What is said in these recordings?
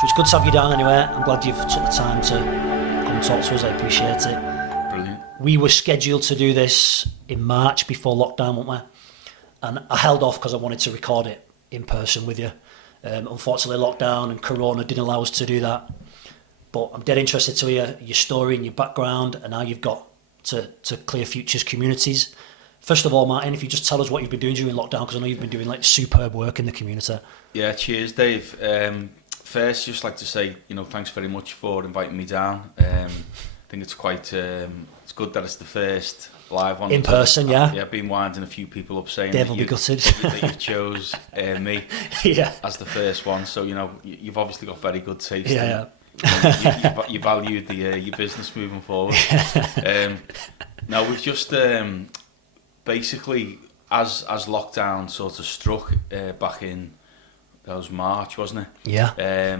So it's good to have you down anyway. I'm glad you've took the time to come talk to us. I appreciate it. Brilliant. We were scheduled to do this in March before lockdown, weren't we? And I held off because I wanted to record it in person with you. Unfortunately, lockdown and Corona didn't allow us to do that. But I'm dead interested to hear your story and your background and how you've got to Clear Futures Communities. First of all, Martin, if you just tell us what you've been doing during lockdown, because I know you've been doing like superb work in the community. Yeah, cheers, Dave. First, just like to say, thanks very much for inviting me down. I think it's quite, it's good that it's the first live one. In person, yeah. Yeah, I've been winding a few people up saying Dave will be gutted. that you chose me Yeah. as the first one. So, you've obviously got very good taste. Yeah. You valued your business moving forward. No, we've just basically, as lockdown sort of struck back in, that was March, wasn't it? Yeah.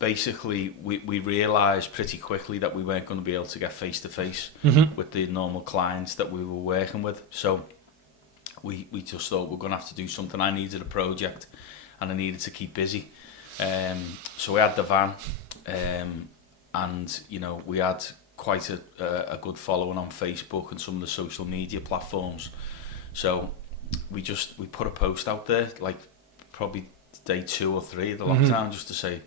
Basically, we realised pretty quickly that we weren't going to be able to get face-to-face with the normal clients that we were working with. So we just thought we're going to have to do something. I needed a project and I needed to keep busy. So we had the van and, we had quite a good following on Facebook and some of the social media platforms. So we put a post out there, like probably day 2 or 3 of the lockdown, just to say,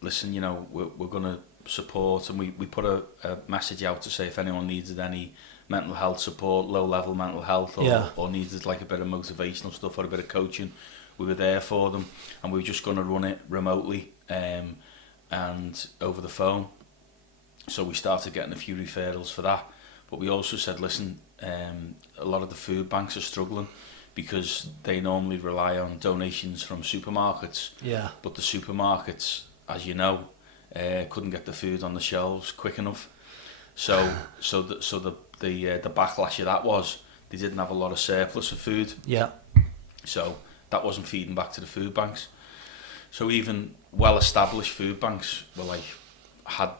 listen, we're going to support, and we put a message out to say if anyone needed any mental health support, low-level mental health, or needed like a bit of motivational stuff or a bit of coaching, we were there for them, and we were just going to run it remotely and over the phone. So we started getting a few referrals for that, but we also said, listen, a lot of the food banks are struggling because they normally rely on donations from supermarkets. Yeah. But the supermarkets, as you know, couldn't get the food on the shelves quick enough. So the backlash of that was they didn't have a lot of surplus of food. Yeah. So that wasn't feeding back to the food banks. So even well-established food banks were had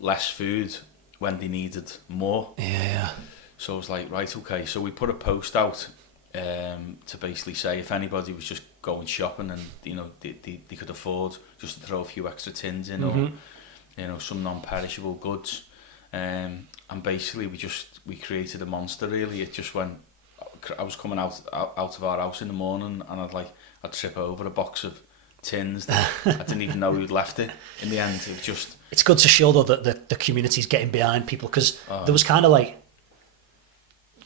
less food when they needed more. Yeah. So I was like, right, okay. So we put a post out to basically say if anybody was just going shopping and they could afford just to throw a few extra tins in or some non-perishable goods, and basically we created a monster really. It just went. I was coming out of our house in the morning and I'd trip over a box of tins that I didn't even know who'd left it. In the end, it was just. It's good to show though that the community's getting behind people, because there was kind of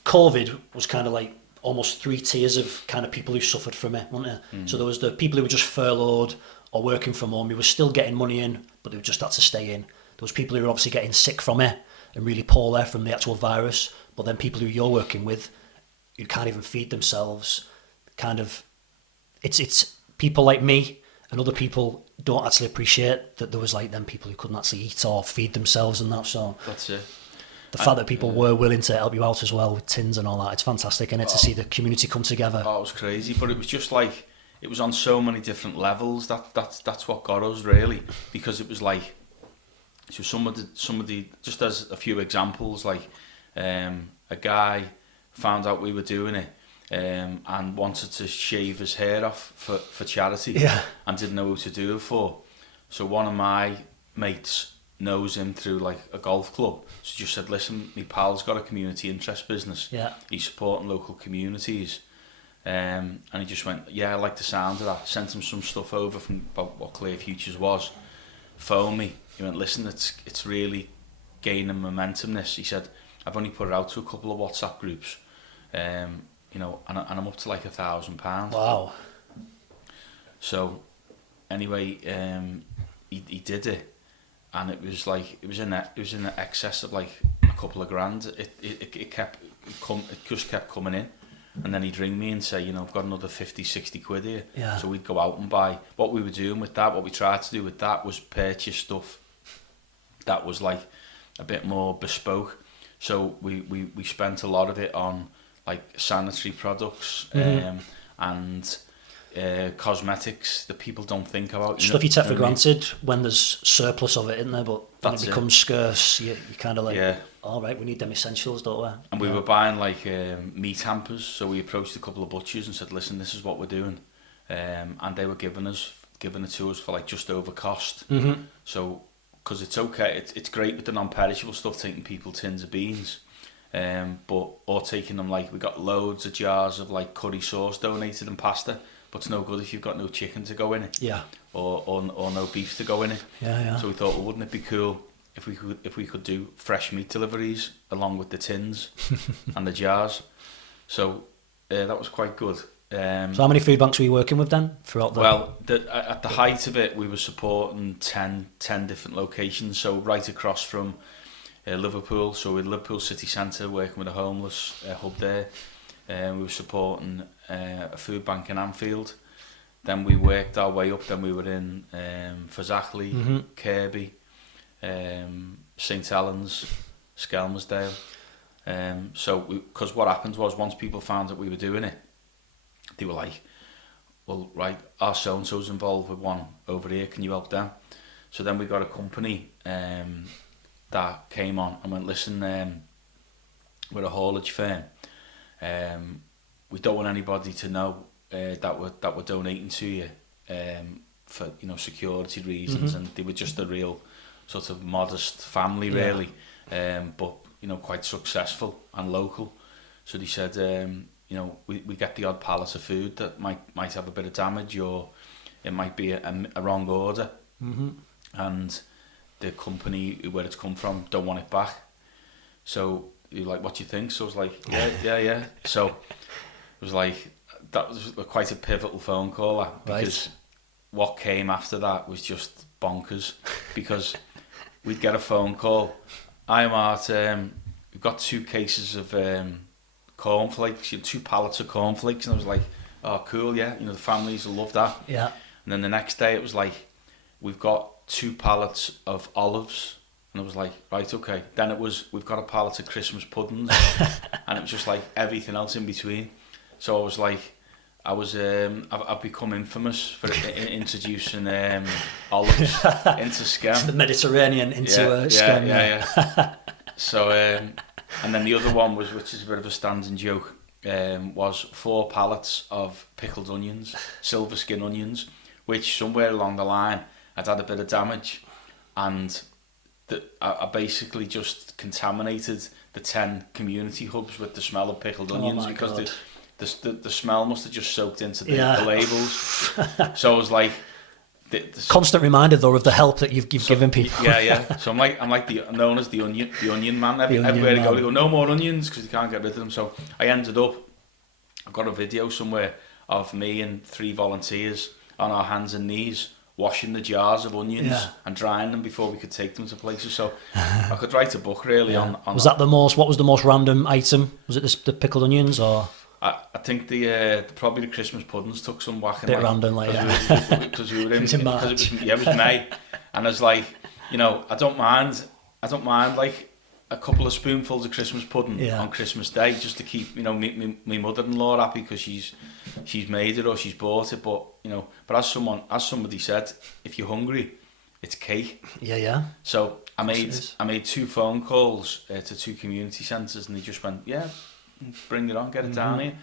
COVID was kind of almost 3 tiers of kind of people who suffered from it, weren't there? So there was the people who were just furloughed or working from home, who were still getting money in, but they just had to stay in. There was people who were obviously getting sick from it and really poorly from the actual virus, but then people who you're working with who can't even feed themselves, it's people like me and other people don't actually appreciate that there was them people who couldn't actually eat or feed themselves and that. So that's it. The fact that people were willing to help you out as well with tins and all that, it's fantastic, isn't it, to see the community come together. Oh, it was crazy, but it was just it was on so many different levels. That's what got us really, because it was so somebody just as a few examples, a guy found out we were doing it and wanted to shave his hair off for charity, and didn't know who to do it for. So one of my mates knows him through a golf club, so just said, listen, my pal's got a community interest business, he's supporting local communities, and he just went, yeah, I like the sound of that. Sent him some stuff over from about what Clear Futures was. Phoned me, he went, listen, it's really gaining momentum, this. He said, I've only put it out to a couple of WhatsApp groups, and I'm up to £1,000. Wow. So anyway, he did it, and it was in the excess of a couple of grand. It just kept coming in, and then he'd ring me and say, I've got another 50-60 quid here. Yeah. So we'd go out and buy. What we were doing with that, what we tried to do with that, was purchase stuff that was a bit more bespoke. So we spent a lot of it on sanitary products and cosmetics that people don't think about. Stuff you take for granted when there's surplus of it, isn't there? But when it becomes scarce, you kind of all right, we need them essentials, don't we? And we were buying meat hampers, so we approached a couple of butchers and said, listen, this is what we're doing. And they were giving us giving it to us for like just over cost. Mm-hmm. So, because it's okay, it's great with the non-perishable stuff, taking people tins of beans, or taking them, like, we got loads of jars of like curry sauce donated and pasta, but it's no good if you've got no chicken to go in it, Yeah. or no beef to go in it. Yeah. So we thought, well, wouldn't it be cool if we could do fresh meat deliveries along with the tins and the jars? So that was quite good. So how many food banks were you working with then throughout the... Well, at the height of it, we were supporting 10 different locations, so right across from Liverpool, so in Liverpool city centre, working with a homeless hub there. We were supporting a food bank in Anfield. Then we worked our way up, then we were in Fazachley, Mm-hmm. Kirby, St Helens, Skelmersdale. So, because what happened was, once people found that we were doing it, they were like, well, right, our so-and-so's involved with one over here, can you help them? So then we got a company that came on and went, listen, we're a haulage firm. We don't want anybody to know that we're donating to you for, you know, security reasons. Mm-hmm. And they were just a real sort of modest family, really, but, you know, quite successful and local. So they said, you know, we get the odd pallet of food that might have a bit of damage, or it might be a wrong order. Mm-hmm. And the company where it's come from don't want it back. So you're like, what do you think? So I was like, yeah. So it was like, that was quite a pivotal phone call, because what came after that was just bonkers. Because we'd get a phone call, I'm at, we've got 2 cases of cornflakes, 2 pallets of cornflakes, and I was like, oh cool, yeah, you know, the families will love that. Yeah. And then the next day it was like, we've got 2 pallets of olives, and I was like, right, okay. Then it was, we've got a pallet of Christmas puddings, and it was just like everything else in between. So I was like, I've become infamous for introducing olives into Skem. The Mediterranean into Skem. Yeah. So, and then the other one was, which is a bit of a standing joke, was 4 pallets of pickled onions, silver skin onions, which somewhere along the line had a bit of damage, and I basically just contaminated the 10 community hubs with the smell of pickled onions, because the smell must have just soaked into the labels. So I was like, constant reminder though of the help that you've given people. Yeah. So I'm like known as the onion man. Everywhere I go, they go, no more onions, because they can't get rid of them. So I ended up, I've got a video somewhere of me and 3 volunteers on our hands and knees washing the jars of onions and drying them before we could take them to places. So I could write a book really on Was that what was the most random item? Was it the pickled onions, or? I think probably the Christmas puddings took some whacking. Bit random, because we were in, because it was May, and I was like, you know, I don't mind like a couple of spoonfuls of Christmas pudding on Christmas Day, just to keep, you know, my mother-in-law happy, because she's made it or she's bought it. But, you know, but as somebody said, if you're hungry, it's cake. Yeah. So I made 2 phone calls to 2 community centres, and they just went, yeah, bring it on, get it down here.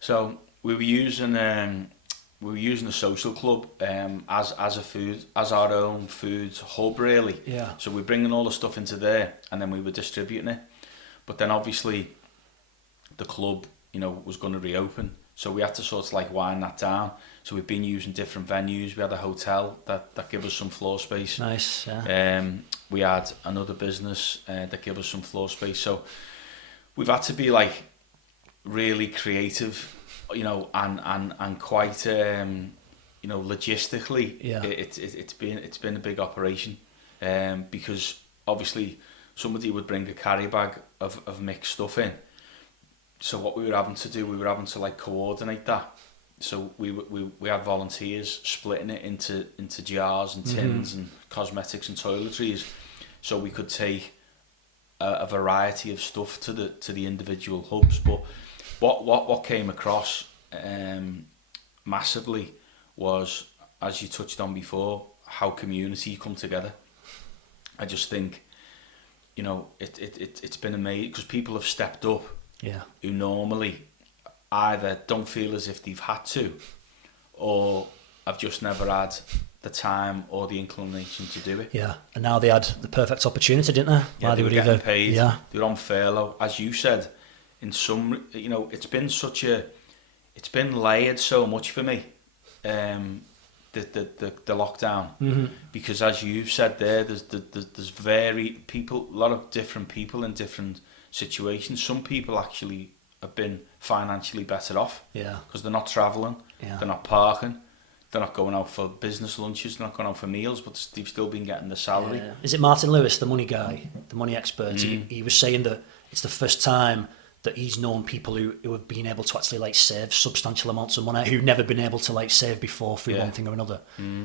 So we were using a social club as our own food hub, really. Yeah. So we're bringing all the stuff into there, and then we were distributing it. But then obviously the club, you know, was going to reopen, so we had to sort of like wind that down. So we've been using different venues. We had a hotel that gave us some floor space. Nice. Yeah. We had another business that gave us some floor space. So we've had to be like really creative, you know, and quite you know, logistically, it's been a big operation, because obviously somebody would bring a carry bag of mixed stuff in. So what we were having to do, we were having to like coordinate that. So we had volunteers splitting it into jars and tins and cosmetics and toiletries, so we could take a variety of stuff to the individual hubs. But what came across massively was, as you touched on before, how community come together. I just think, you know, it's been amazing, because people have stepped up who normally either don't feel as if they've had to, or I've just never had the time or the inclination to do it. Yeah, and now they had the perfect opportunity, didn't they? Yeah, they were getting paid. Yeah, They were on furlough, as you said. In some, you know, it's been layered so much for me. The lockdown, because as you've said there, there's a lot of different people in different situations. Some people actually have been financially better off, because they're not travelling, they're not parking, they're not going out for business lunches, they're not going out for meals, but they've still been getting the salary. Yeah. Is it Martin Lewis, the money guy, the money expert? He was saying that it's the first time that he's known people who have been able to actually like save substantial amounts of money, who've never been able to like save before through one thing or another.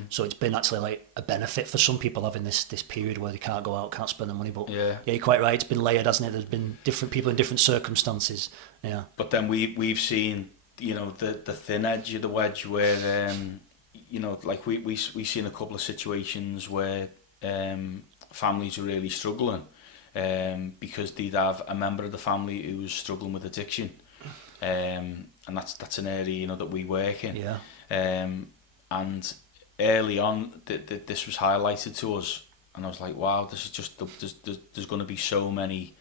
So it's been actually like a benefit for some people having this period where they can't go out, can't spend the money. But yeah, you're quite right. It's been layered, hasn't it? There's been different people in different circumstances. Yeah. But then we've seen, you know, the thin edge of the wedge where you know, like we've seen a couple of situations where families are really struggling. Because they'd have a member of the family who was struggling with addiction, and that's an area, you know, that we work in. Yeah. And early on, this was highlighted to us, and I was like, wow, this is just there's going to be so many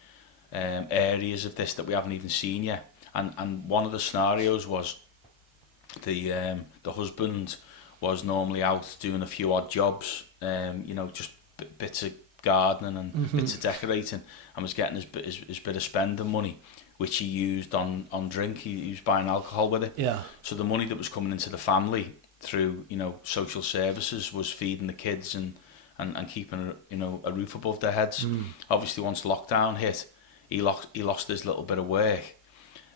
areas of this that we haven't even seen yet. And one of the scenarios was the husband was normally out doing a few odd jobs, you know, just bits of gardening and bits of decorating, and was getting his bit of spending money, which he used on drink. He was buying alcohol with it. Yeah. So the money that was coming into the family through, you know, social services was feeding the kids and keeping, you know, a roof above their heads. Obviously, once lockdown hit, he lost his little bit of work,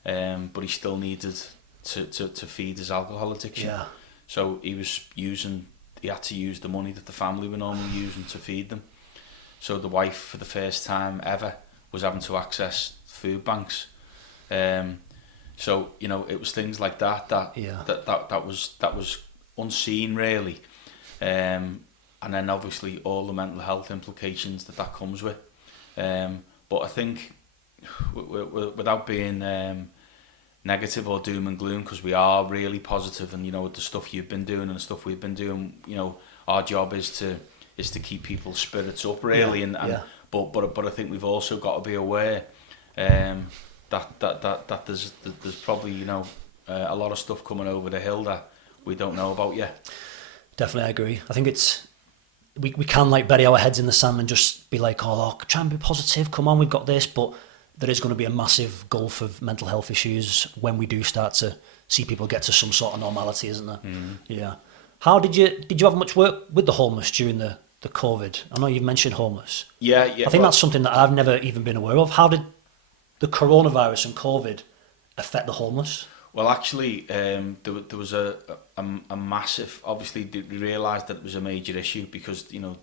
but he still needed to feed his alcohol addiction. Yeah. So he had to use the money that the family were normally using to feed them. So the wife, for the first time ever, was having to access food banks. So, you know, it was things like that was unseen, really. And then obviously all the mental health implications that comes with. But I think, without being negative or doom and gloom, because we are really positive, and, you know, with the stuff you've been doing and the stuff we've been doing, you know, our job is to keep people's spirits up, really. But I think we've also got to be aware that there's probably, you know, a lot of stuff coming over the hill that we don't know about yet. Definitely, I agree. I think we can like bury our heads in the sand and just be like, oh, try and be positive, come on, we've got this. But there is going to be a massive gulf of mental health issues when we do start to see people get to some sort of normality, isn't there? Yeah. How did you have much work with the homeless during the COVID? I know you've mentioned homeless. Yeah. I think that's something that I've never even been aware of. How did the coronavirus and COVID affect the homeless? Well, actually, there was a massive. Obviously, we realised that it was a major issue because, you know,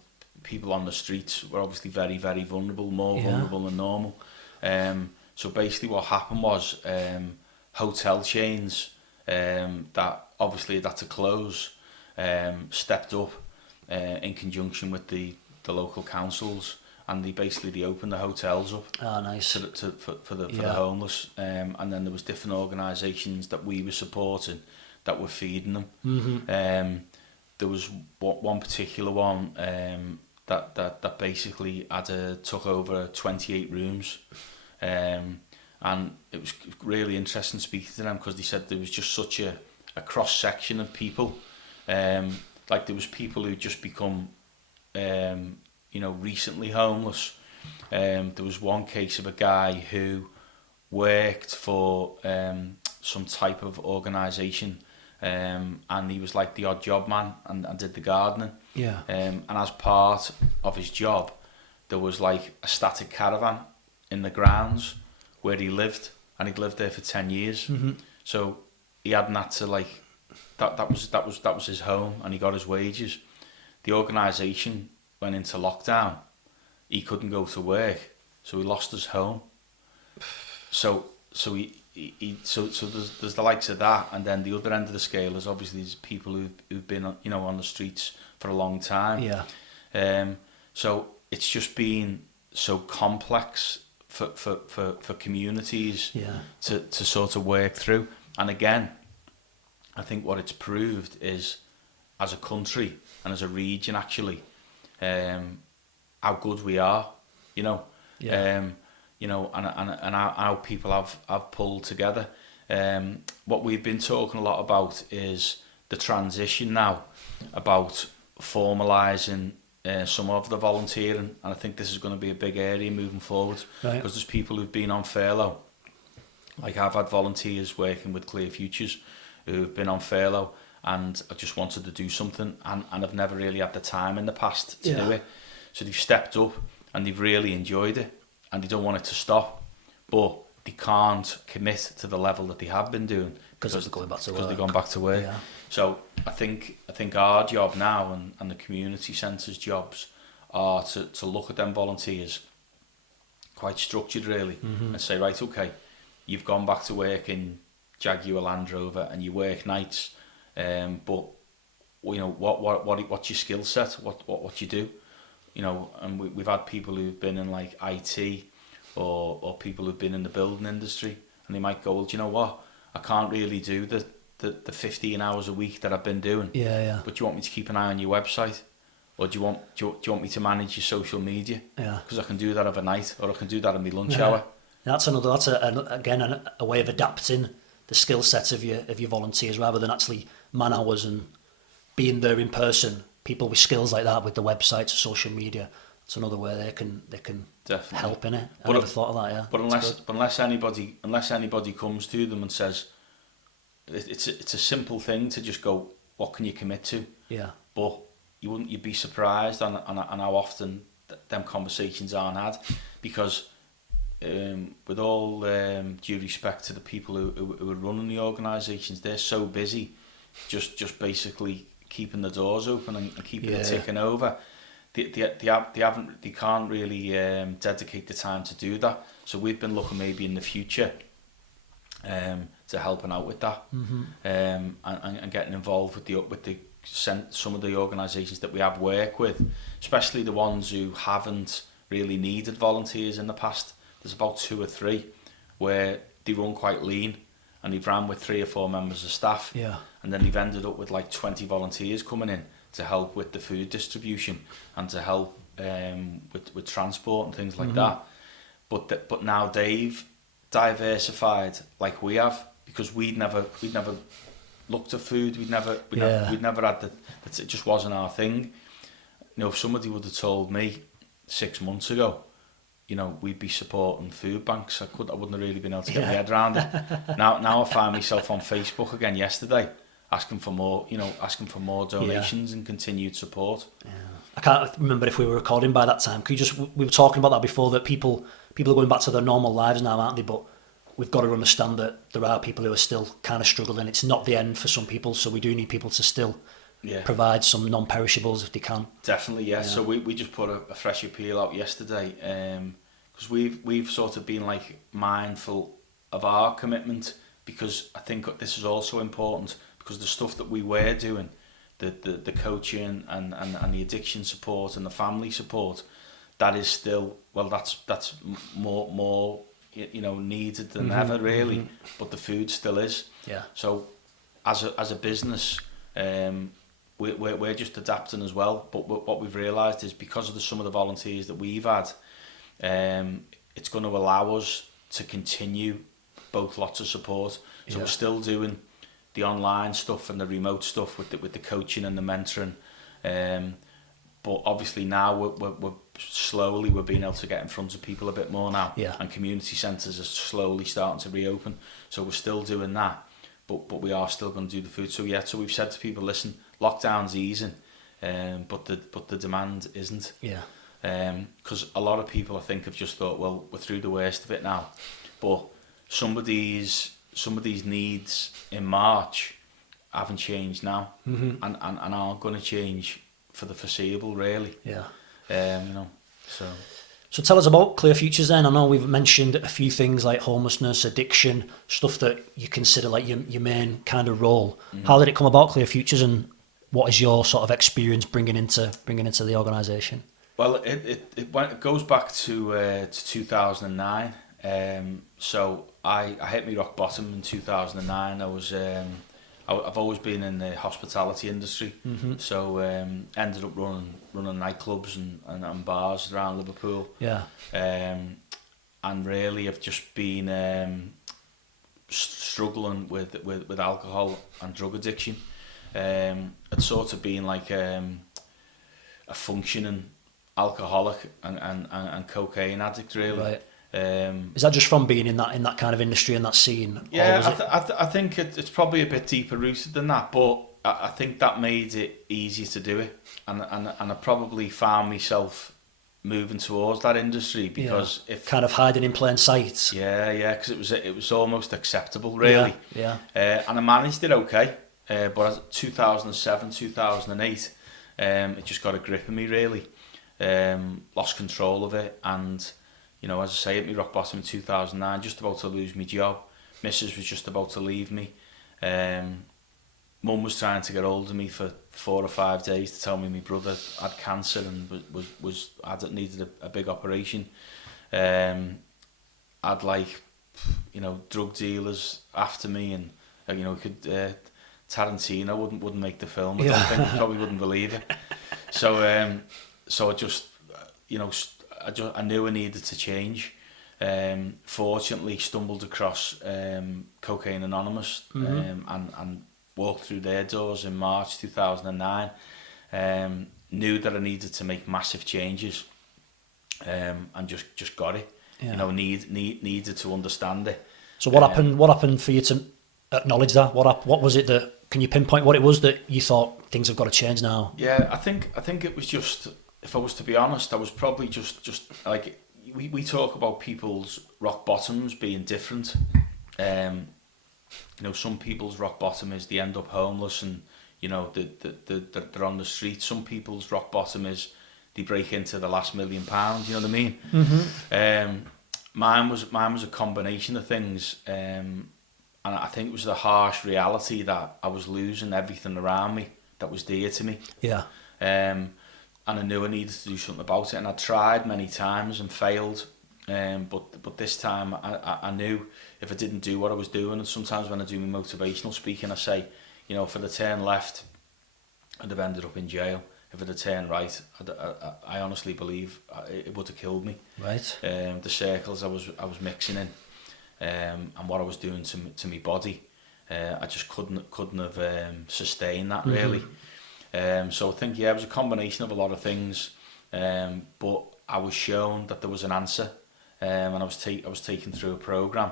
people on the streets were obviously very, very vulnerable, more vulnerable than normal. So basically, what happened was hotel chains that obviously had to close stepped up in conjunction with the local councils, and they opened the hotels up. Ah, nice. For the homeless, and then there was different organisations that we were supporting that were feeding them. There was one particular one that basically took over 28 rooms, and it was really interesting speaking to them, because they said there was just such a cross section of people. Like there was people who just become, you know, recently homeless. There was one case of a guy who worked for some type of organisation, and he was like the odd job man and did the gardening. Yeah. And as part of his job, there was like a static caravan in the grounds where he lived, and he'd lived there for 10 years. So he hadn't had to like. That was his home, and he got his wages. The organisation went into lockdown. He couldn't go to work, so he lost his home. So there's the likes of that, and then the other end of the scale is obviously these people who've been, you know, on the streets for a long time. Yeah. So it's just been so complex for communities to sort of work through. And again, I think what it's proved is, as a country and as a region actually, how good we are, you know, you know, and how people have pulled together. What we've been talking a lot about is the transition now, about formalising some of the volunteering, and I think this is going to be a big area moving forward, because there's people who've been on furlough. Like, I've had volunteers working with Clear Futures who've been on furlough, and I just wanted to do something, and I've never really had the time in the past to do it. So they've stepped up and they've really enjoyed it, and they don't want it to stop, but they can't commit to the level that they have been doing because they're going back to work. Because they've gone back to work. Yeah. So I think our job now, and the community centres' jobs, are to look at them volunteers quite structured really, and say, right, okay, you've gone back to work in Jaguar Land Rover and you work nights, but you know what's your skill set, what you do, you know. And we've had people who've been in like IT, or people who've been in the building industry, and they might go, well, do you know what, I can't really do the 15 hours a week that I've been doing. But do you want me to keep an eye on your website, or do you want me to manage your social media? Because I can do that overnight, or I can do that in my lunch hour. That's again a way of adapting the skill set of your volunteers, rather than actually man hours and being there in person. People with skills like that, with the websites, social media, it's another way they can definitely help in it. I never thought of that. Yeah, but unless anybody comes to them and says, it's a simple thing to just go, what can you commit to? Yeah. But you'd be surprised on how often them conversations aren't had, because with all due respect to the people who are running the organisations, they're so busy just basically keeping the doors open and keeping it ticking over. They can't really dedicate the time to do that. So we've been looking maybe in the future to helping out with that, and getting involved with some of the organisations that we have work with, especially the ones who haven't really needed volunteers in the past. There's about 2 or 3 where they run quite lean, and they've ran with 3 or 4 members of staff, and then they've ended up with like 20 volunteers coming in to help with the food distribution and to help with transport and things like that. But now they've diversified like we have, because we'd never looked at food. We'd never had that. It just wasn't our thing. You know, if somebody would have told me 6 months ago, you know, we'd be supporting food banks, I wouldn't have really been able to get my head around it. Now I find myself on Facebook again yesterday, asking for more donations and continued support. I can't remember if we were recording by that time. We were talking about that before, that people are going back to their normal lives now, aren't they? But we've got to understand that there are people who are still kind of struggling. It's not the end for some people, so we do need people to still provide some non-perishables if they can. Definitely, yeah. So we just put a fresh appeal out yesterday, because we've sort of been like mindful of our commitment, because I think this is also important, because the stuff that we were doing, the coaching and the addiction support and the family support, that is still, well, that's more you know, needed than ever really, but the food still is. So as a business, we're just adapting as well. But what we've realised is, because of some of the volunteers that we've had, it's going to allow us to continue both lots of support. So we're still doing the online stuff and the remote stuff with the coaching and the mentoring, but obviously now we're being able to get in front of people a bit more now, and community centres are slowly starting to reopen. So we're still doing that, but we are still going to do the food. So so we've said to people, listen, lockdown's easing, but the demand isn't. Because a lot of people, I think, have just thought, well, we're through the worst of it now, but some of these needs in March haven't changed now, and aren't going to change for the foreseeable, really. You know, so tell us about Clear Futures then. I know we've mentioned a few things like homelessness, addiction, stuff that you consider like your main kind of role. How did it come about, Clear Futures, and what is your sort of experience bringing into the organisation? Well, it goes back to 2009. So I hit my rock bottom in 2009. I've always been in the hospitality industry, so ended up running nightclubs and bars around Liverpool. Yeah. And really I've just been struggling with alcohol and drug addiction. It's sort of been like a functioning alcoholic and cocaine addict, really. Right. Is that just from being in that kind of industry and that scene? Yeah, I think it's probably a bit deeper rooted than that, but I think that made it easier to do it, and I probably found myself moving towards that industry because if kind of hiding in plain sight. Yeah, because it was almost acceptable, really. Yeah. And I managed it okay, but as 2007, 2008, it just got a grip of me, really. Lost control of it, and you know, as I say, hit me rock bottom in 2009, just about to lose my job. Missus was just about to leave me. Mum was trying to get hold of me for 4 or 5 days to tell me my brother had cancer and needed a big operation. I'd like, you know, drug dealers after me, and you know, Tarantino wouldn't make the film. I don't think, he probably wouldn't believe it. So I just, you know, I knew I needed to change. Fortunately, stumbled across Cocaine Anonymous, and walked through their doors in March 2009. Knew that I needed to make massive changes, and just got it. Yeah. You know, needed to understand it. So what happened? What happened for you to acknowledge that? What was it that? Can you pinpoint what it was that you thought things have got to change now? Yeah, I think it was just, if I was to be honest, I was probably just like, we talk about people's rock bottoms being different. You know, some people's rock bottom is they end up homeless and, you know, they're on the street. Some people's rock bottom is they break into the last £1 million. You know what I mean? Mm-hmm. Mine was a combination of things, and I think it was the harsh reality that I was losing everything around me that was dear to me. Yeah. And I knew I needed to do something about it, and I tried many times and failed. But this time I knew if I didn't do what I was doing, and sometimes when I do my motivational speaking, I say, you know, if I'd have turned left, I'd have ended up in jail. If I'd have turned right, I honestly believe it would have killed me. Right. The circles I was mixing in, and what I was doing to my body, I just couldn't have sustained that, really. So I think, yeah, it was a combination of a lot of things, but I was shown that there was an answer, and I was taken through a program,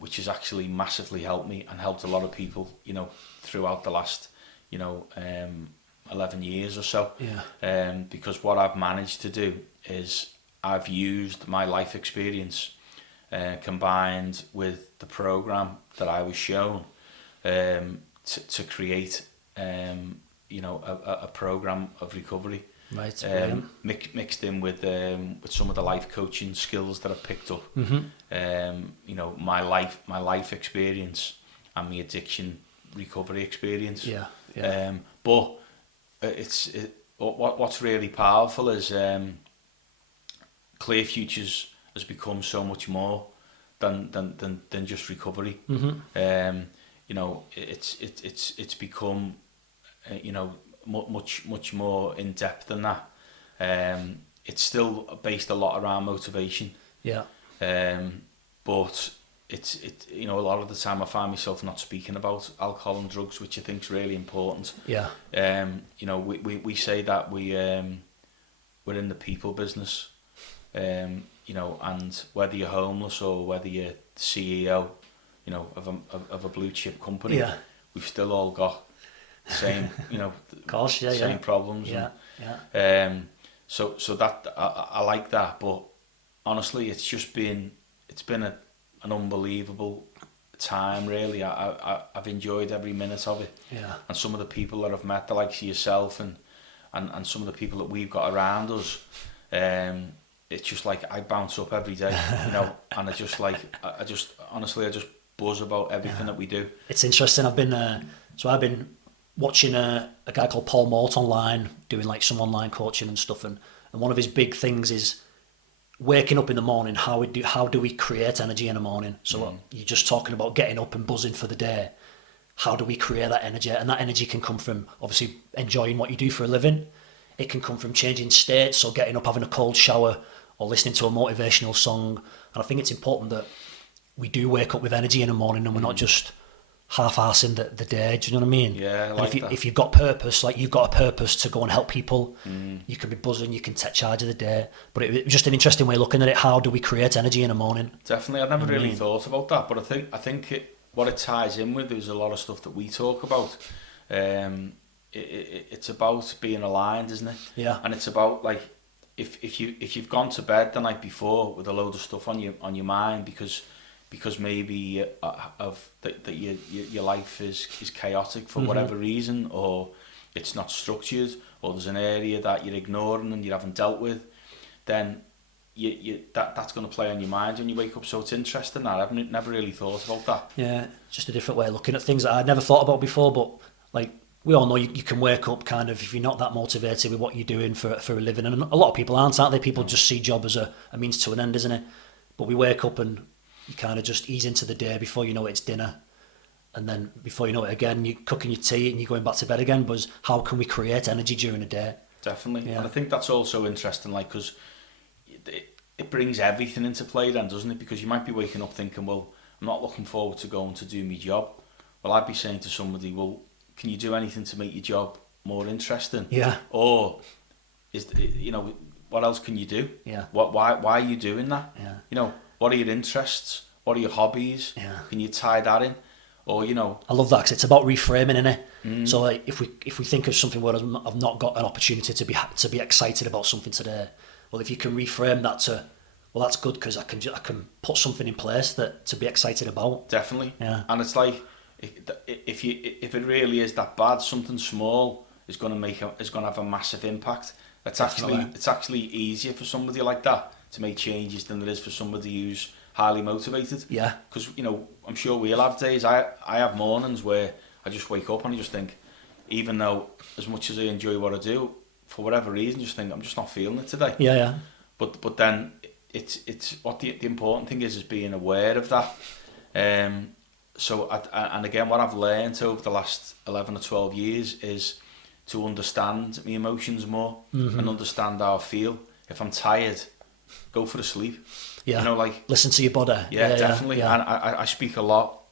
which has actually massively helped me and helped a lot of people, you know, throughout the last, you know, 11 years or so. Yeah. Because what I've managed to do is I've used my life experience combined with the program that I was shown to create, you know, a program of recovery. Right. Mixed in with some of the life coaching skills that I've picked up. You know, my life experience and my addiction recovery experience. Yeah. But what's really powerful is Clear Futures has become so much more than just recovery. You know, it's become you know, much more in depth than that. It's still based a lot around motivation. Yeah. But it's you know, a lot of the time I find myself not speaking about alcohol and drugs, which I think is really important. Yeah. You know, we say that we're in the people business. You know, and whether you're homeless or whether you're the CEO, you know, of a blue chip company, we've still all got the same, you know, of course, same problems. So that I like that, but honestly, it's been an unbelievable time, really. I've enjoyed every minute of it. Yeah. And some of the people that I've met, the likes of yourself and some of the people that we've got around us, it's just like I bounce up every day, you know, and I just honestly buzz about everything that we do. It's interesting. I've been watching a guy called Paul Mort online doing like some online coaching and stuff, and one of his big things is waking up in the morning. How do we create energy in the morning? So you're just talking about getting up and buzzing for the day. how do we create that energy? And that energy can come from obviously enjoying what you do for a living. It can come from changing states, so getting up, having a cold shower, or listening to a motivational song. And I think it's important that we do wake up with energy in the morning, and we're not just half-arsing the day. Do you know what I mean? Yeah, I and like if you've got purpose, like you've got a purpose to go and help people, you can be buzzing, you can take charge of the day. But it was just an interesting way of looking at it. How do we create energy in the morning? Definitely, I've never really thought about that, but I think what it ties in with is a lot of stuff that we talk about. It's about being aligned, isn't it? Yeah. And it's about like if you've gone to bed the night before with a load of stuff on your mind because maybe that your life is chaotic for whatever reason, or it's not structured, or there's an area that you're ignoring and you haven't dealt with, then that's going to play on your mind when you wake up. So it's interesting that I've never really thought about that. Yeah, just a different way of looking at things that I'd never thought about before. But like we all know, you can wake up kind of, if you're not that motivated with what you're doing for a living, and a lot of people aren't they? People just see job as a means to an end, isn't it? But we wake up and you kind of just ease into the day. Before you know it, it's dinner, and then before you know it again, you're cooking your tea and you're going back to bed again. But how can we create energy during the day? Definitely. Yeah. And I think that's also interesting, like, because it brings everything into play then, doesn't it? Because you might be waking up thinking, well, I'm not looking forward to going to do my job. Well, I'd be saying to somebody, well, can you do anything to make your job more interesting? Yeah. Or what else can you do? Yeah. Why are you doing that? Yeah. What are your interests? What are your hobbies? Yeah. Can you tie that in? Or I love that, because it's about reframing, innit? So like, if we think of something where I've not got an opportunity to be excited about something today, well, if you can reframe that to, well, that's good, because I can put something in place that to be excited about. Definitely. Yeah. And it's like, if it really is that bad, something small is going to have a massive impact. It's actually easier for somebody like that to make changes than it is for somebody who's highly motivated. Yeah. Because I'm sure we'll have days. I have mornings where I just wake up and I just think, even though as much as I enjoy what I do, for whatever reason, just think I'm just not feeling it today. Yeah, yeah. But then it's what the important thing is being aware of that. So and again, what I've learned over the last 11 or 12 years is to understand my emotions more and understand how I feel. If I'm tired, go for a sleep. Yeah. Like, listen to your body. Yeah, definitely. Yeah. And I speak a lot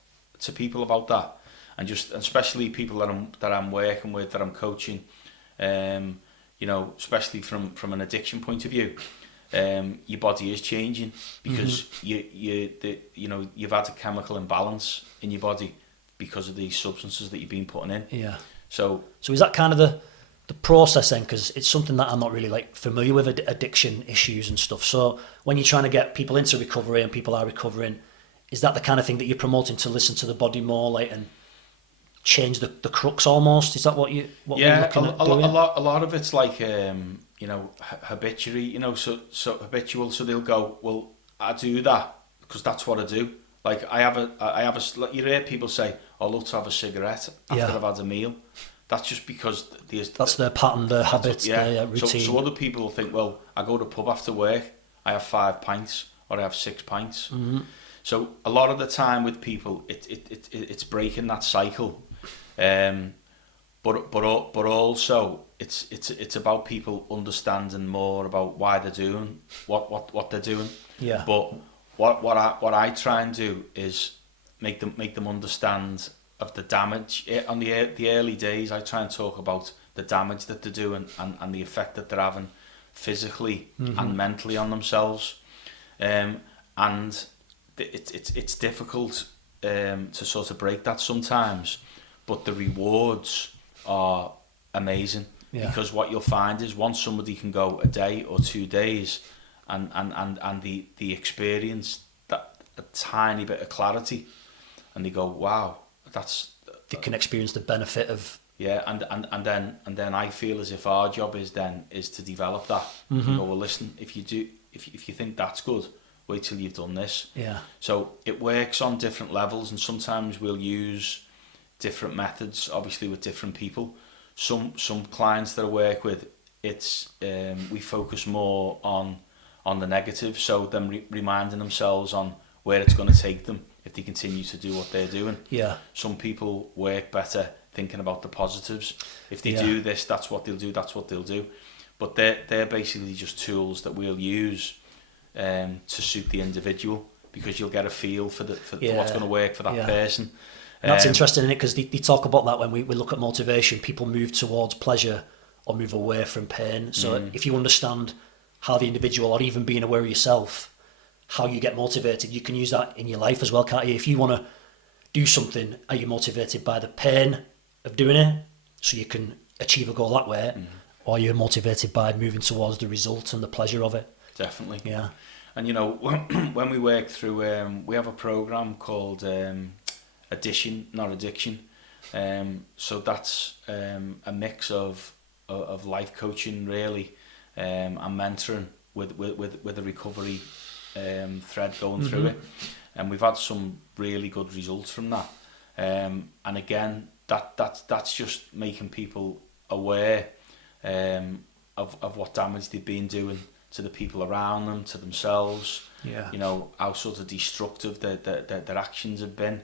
to people about that, and especially people that I'm working with, that I'm coaching. Especially from an addiction point of view, your body is changing because you've had a chemical imbalance in your body because of these substances that you've been putting in. Yeah. So is that kind of the process then? Because it's something that I'm not really like familiar with, addiction issues and stuff. So when you're trying to get people into recovery and people are recovering, is that the kind of thing that you're promoting, to listen to the body more, like, and change the crux almost? Is that what we're looking at doing? A lot of it's like habituary, so habitual. So they'll go, well, I do that because that's what I do. Like I have a. You hear people say, "I love to have a cigarette after I've had a meal." That's just because that's their pattern, their habits, their routine. So other people will think, well, I go to the pub after work, I have 5 pints or I have 6 pints. Mm-hmm. So a lot of the time with people, it's breaking that cycle. But also it's about people understanding more about why they're doing what they're doing. Yeah. But what I try and do is make them understand of the damage. On the early days, I try and talk about the damage that they're doing and the effect that they're having physically and mentally on themselves. And it's difficult to sort of break that sometimes, but the rewards are amazing. Yeah. Because what you'll find is once somebody can go a day or 2 days and the experience that a tiny bit of clarity, and they go, wow, they can experience the benefit of. Yeah, and then I feel as if our job is to develop that. You go, well, listen, if you think that's good, wait till you've done this. Yeah. So it works on different levels, and sometimes we'll use different methods, obviously with different people. Some clients that I work with, it's we focus more on the negative, so them reminding themselves on where it's going to take them if they continue to do what they're doing. Yeah. Some people work better thinking about the positives. If they Yeah. do this, that's what they'll do, that's what they'll do. But they're basically just tools that we'll use to suit the individual, because you'll get a feel for what's going to work for that person. And that's interesting, isn't it? Because they talk about that when we look at motivation. People move towards pleasure or move away from pain. So if you understand how the individual, or even being aware of yourself, how you get motivated, you can use that in your life as well, can't you? If you want to do something, are you motivated by the pain of doing it so you can achieve a goal that way, or you're motivated by moving towards the result and the pleasure of it? Definitely. Yeah. And you know, when we work through, we have a program called Addition, Not Addiction. So that's a mix of life coaching, really, and mentoring with a recovery thread going through it. And we've had some really good results from that. And again, that's just making people aware of what damage they've been doing to the people around them, to themselves. Yeah. You know, how sort of destructive their actions have been,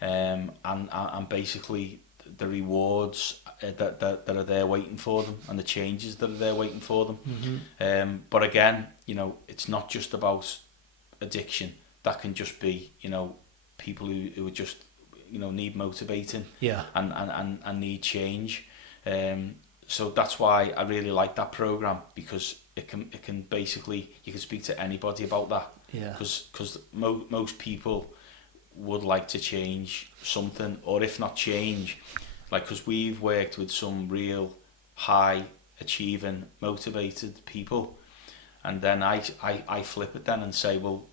and basically the rewards that are there waiting for them, and the changes that are there waiting for them. But again, you know, it's not just about addiction. That can just be, you know, people who are just, you know, need motivating, and need change. So that's why I really like that program, because it can basically, you can speak to anybody about that. Yeah. Because most people would like to change something, or if not change, like, because we've worked with some real high achieving, motivated people, and then I flip it then and say, well,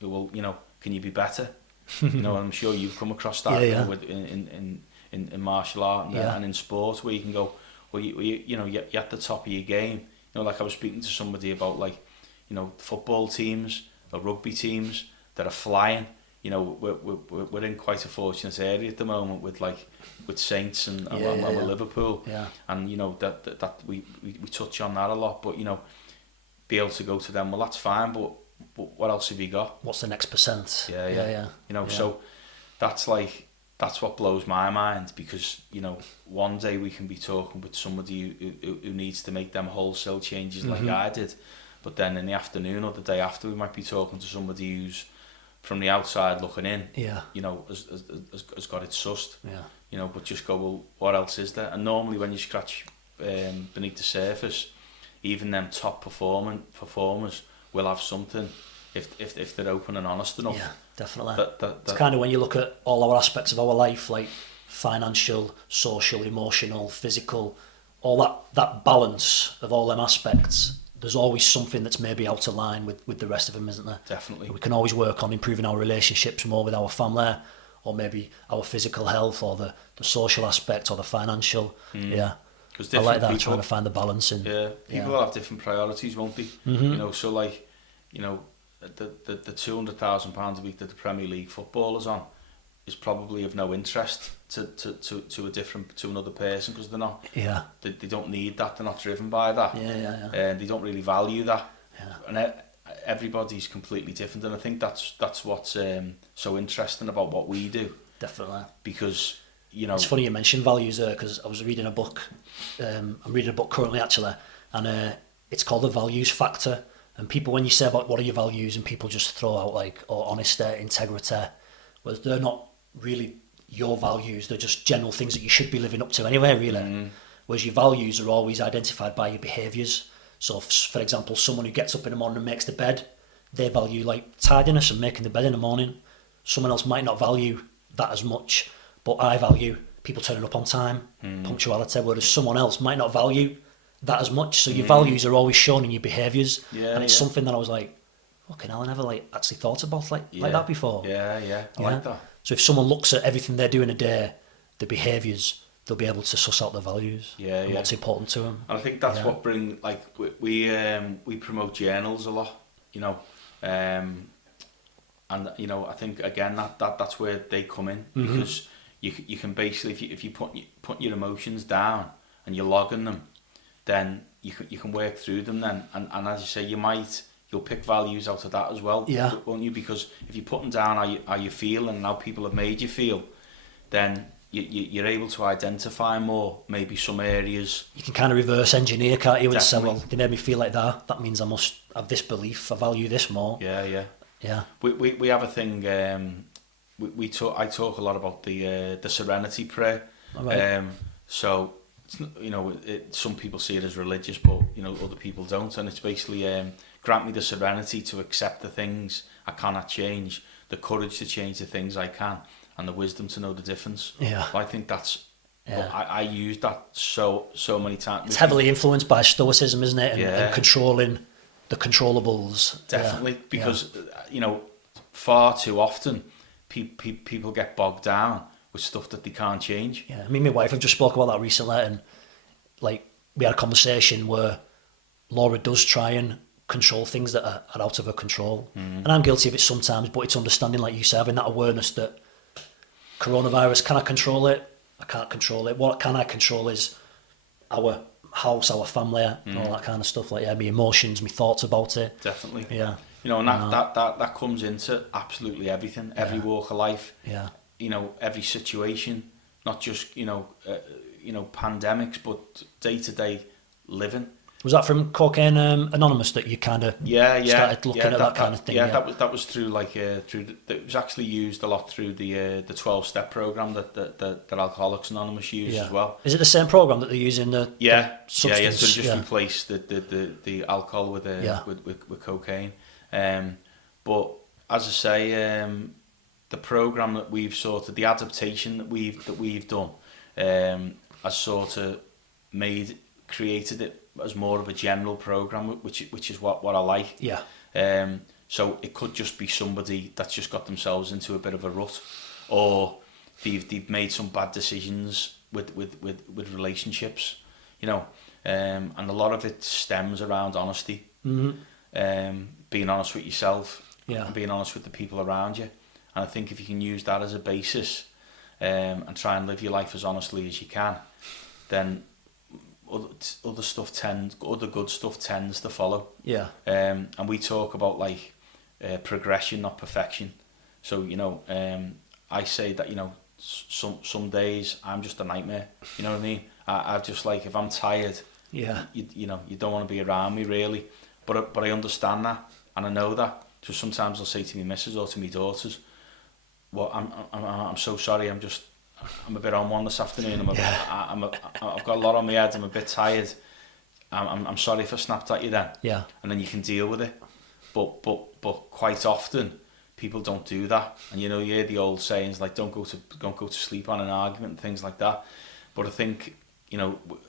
you know, can you be better? You know, I'm sure you've come across that you know, with in martial art and in sport, where you can go, well, you know, you're at the top of your game. You know, like I was speaking to somebody about, like, you know, football teams or rugby teams that are flying. You know, we're in quite a fortunate area at the moment with Saints and with Liverpool. Yeah. And you know that we touch on that a lot, but you know, be able to go to them, well, that's fine, but what else have you got? What's the next percent? Yeah. You know, so that's what blows my mind, because you know, one day we can be talking with somebody who needs to make them wholesale changes like I did, but then in the afternoon or the day after, we might be talking to somebody who's from the outside looking in, you know, has got it sussed, you know, but just go, well, what else is there? And normally when you scratch beneath the surface, even them top performers will have something if they're open and honest enough. Yeah, definitely. It's kind of when you look at all our aspects of our life, like financial, social, emotional, physical, all that balance of all them aspects, there's always something that's maybe out of line with the rest of them, isn't there? Definitely. We can always work on improving our relationships more with our family, or maybe our physical health, or the social aspect, or the financial. Yeah. I like that, people, trying to find the balance in. Yeah, people will have different priorities, won't they? You know, so like, you know, the £200,000 a week that the Premier League footballers on is probably of no interest to another person, because they're not. Yeah. They don't need that. They're not driven by that. And they don't really value that. Yeah. And everybody's completely different, and I think that's what's so interesting about what we do. Definitely. Because, you know, it's funny you mentioned values there, because I was reading a book. I'm reading a book currently, actually, and it's called The Values Factor. And people, when you say about what are your values, and people just throw out like, oh, honesty, integrity, well, they're not really your values. They're just general things that you should be living up to anyway, really. Whereas your values are always identified by your behaviours. So, for example, someone who gets up in the morning and makes the bed, they value like tidiness and making the bed in the morning. Someone else might not value that as much, but I value people turning up on time, punctuality, whereas someone else might not value that as much. So your values are always shown in your behaviours, and it's something that I was like, fucking hell, I never actually thought about like that before. I like that. So if someone looks at everything they're doing a day, the behaviours, they'll be able to suss out the values and what's important to them. And I think that's what we promote journals a lot, you know, and you know, I think again that's where they come in, because you can basically, if you put your emotions down and you're logging them, then you can work through them then, and as you say, you might you'll pick values out of that as well, Yeah. won't you? Because if you're putting down how you feel and how people have made you feel, then you're able to identify more maybe some areas. You can kind of reverse engineer, can't you, and say, Definitely. well, they made me feel like that. That means I must have this belief. I value this more. Yeah. Yeah. We have a thing. I talk a lot about the Serenity Prayer. All right. So it's some people see it as religious, but other people don't, and it's basically grant me the serenity to accept the things I cannot change, the courage to change the things I can, and the wisdom to know the difference. Yeah. I think that's. Yeah. I use that so many times. It's heavily influenced by Stoicism, isn't it? And, Yeah. and controlling the controllables. Definitely, Yeah. because far too often people get bogged down with stuff that they can't change. Yeah, I mean, my wife, I've just spoke about that recently, and like we had a conversation where Laura does try and control things that are out of her control, and I'm guilty of it sometimes. But it's understanding, like you say, having that awareness that coronavirus, can I control it? I can't control it. What can I control is our house, our family, and all that kind of stuff. Like, yeah, my emotions, my thoughts about it. Definitely. Yeah. And that comes into absolutely everything, every walk of life. Yeah. Every situation, not just pandemics, but day-to-day living. Was that from Cocaine Anonymous that you kind of started looking at that kind of thing? Yeah, that was through it was actually used a lot through the 12-step program that Alcoholics Anonymous use as well. Is it the same program that they use in the substance? So just replace the alcohol with cocaine. But as I say, the program that we've the adaptation that we've done, has sort of created it as more of a general program, which is what I like. Yeah. So it could just be somebody that's just got themselves into a bit of a rut, or they've made some bad decisions with relationships, and a lot of it stems around honesty. Being honest with yourself, and being honest with the people around you. And I think if you can use that as a basis, and try and live your life as honestly as you can, then other good stuff tends to follow. Yeah. And we talk about progression, not perfection. So I say that some days I'm just a nightmare. You know what I mean? I've just if I'm tired, you don't want to be around me really. But I understand that, and I know that. So sometimes I'll say to my missus or to my daughters, "Well, I'm so sorry. I'm a bit on one this afternoon. I've got a lot on my head. I'm a bit tired. I'm sorry if I snapped at you then." Yeah. And then you can deal with it. But quite often people don't do that. And you hear the old sayings like don't go to sleep on an argument and things like that. But I think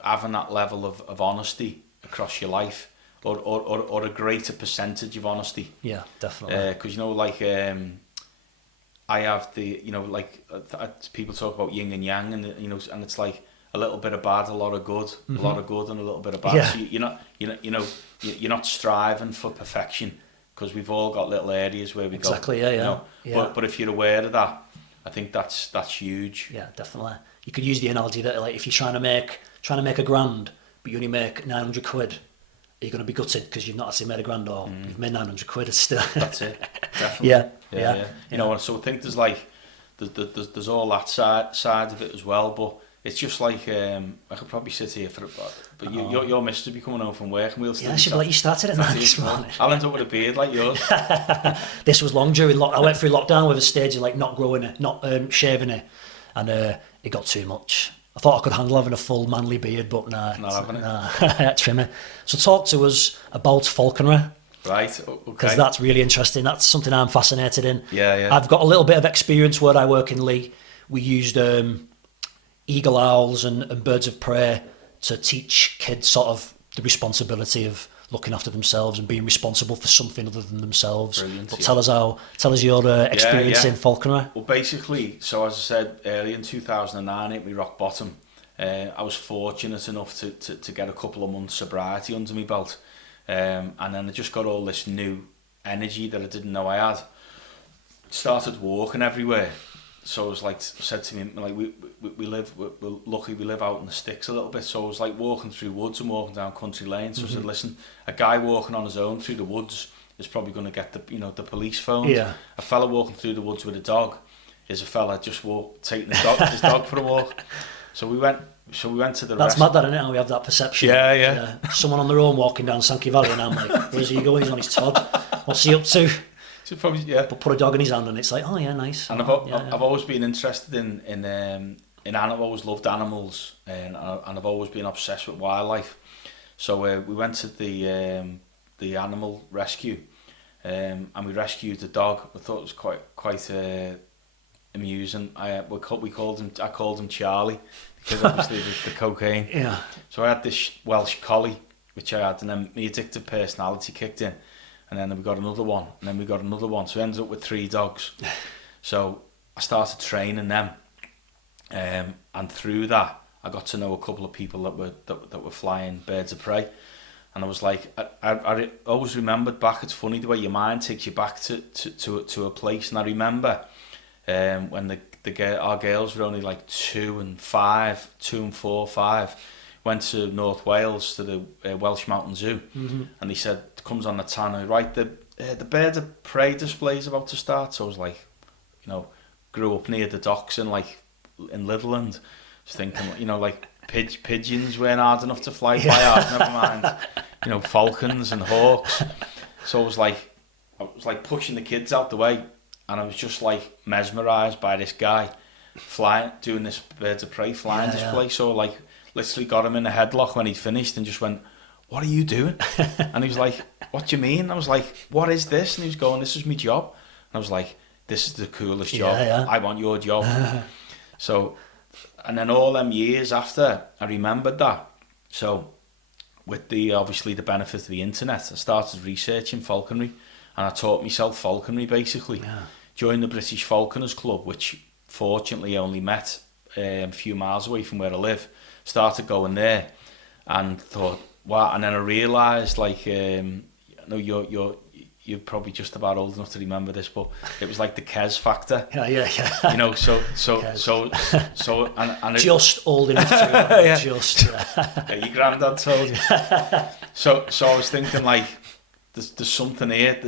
having that level of honesty across your life, or a greater percentage of honesty. Yeah, definitely. Because I have people talk about yin and yang, and and it's like a little bit of bad, a lot of good, a lot of good and a little bit of bad. Yeah. So you're not striving for perfection, because we've all got little areas where we exactly, go. Yeah. But if you're aware of that, I think that's huge. Yeah, definitely. You could use the analogy that if you're trying to make a grand, but you only make 900 quid, are you going to be gutted because you've not actually made a grand, or you've made 900 quid? It's still That's it. Definitely. Yeah. So I think there's all that side of it as well, but it's just I could probably sit here but your missus will be coming home from work and we'll still she'll be like, you started at 9 this morning. I'll end up with a beard like yours. This was long during I went through lockdown with a stage of not growing it, not shaving it, and it got too much. I thought I could handle having a full manly beard, but nah. Not having it. Nah, trim it. So talk to us about falconry. Right, okay. Because that's really interesting. That's something I'm fascinated in. Yeah. I've got a little bit of experience where I work in Lee. We used eagle owls and birds of prey to teach kids sort of the responsibility of looking after themselves and being responsible for something other than themselves. Brilliant, but tell us your experience in falconry. Well, basically, so as I said earlier, in 2009 hit me rock bottom. I was fortunate enough to get a couple of months sobriety under my belt, and then I just got all this new energy that I didn't know I had. Started walking everywhere. So I was said to me, we're lucky we live out in the sticks a little bit. So I was walking through woods and walking down country lanes. So I said, listen, a guy walking on his own through the woods is probably going to get the police phoned. Yeah. A fella walking through the woods with a dog is a fella just taking his dog for a walk. So we went to the That's mad, that, isn't it? How we have that perception. Yeah. Someone on their own walking down Sankey Valley, and I'm like, where's he going? He's on his Todd. What's he up to? So probably, yeah. But put a dog in his hand, and it's like, oh yeah, nice. And I've always been interested in animals. I've always loved animals, and I've always been obsessed with wildlife. So we went to the animal rescue, and we rescued the dog. I thought it was quite amusing. I called him Charlie, because obviously the cocaine. Yeah. So I had this Welsh collie, which I had, and then my addictive personality kicked in, and then we got another one, and then we got another one. So we ended up with 3 dogs. So I started training them, and through that I got to know a couple of people that were flying birds of prey. And I was like, I always remembered back. It's funny the way your mind takes you back to a place. And I remember when our girls were only like 2 and 4, 5, went to North Wales to the Welsh Mountain Zoo, and he said, it comes on the tannoy, right, the bird of prey display is about to start. So I was like, grew up near the docks in Litherland, was thinking, like pigeons weren't hard enough to fly by ours, never mind, falcons and hawks. So I was like pushing the kids out the way, and I was just like mesmerised by this guy doing this birds of prey flying display. So like literally got him in a headlock when he finished and just went, "What are you doing?" And he was like, "What do you mean?" I was like, "What is this?" And he was going, "This is my job." And I was like, "This is the coolest job. I want your job." So, and then all them years after, I remembered that. So with obviously the benefit of the internet, I started researching falconry, and I taught myself falconry basically. Yeah. Joined the British Falconers Club, which fortunately only met a few miles away from where I live. Started going there, and thought, wow. And then I realised, you're probably just about old enough to remember this, but it was like the Kes factor. Yeah. So and just old enough to just. Yeah, your granddad told you. So I was thinking, like, there's something here.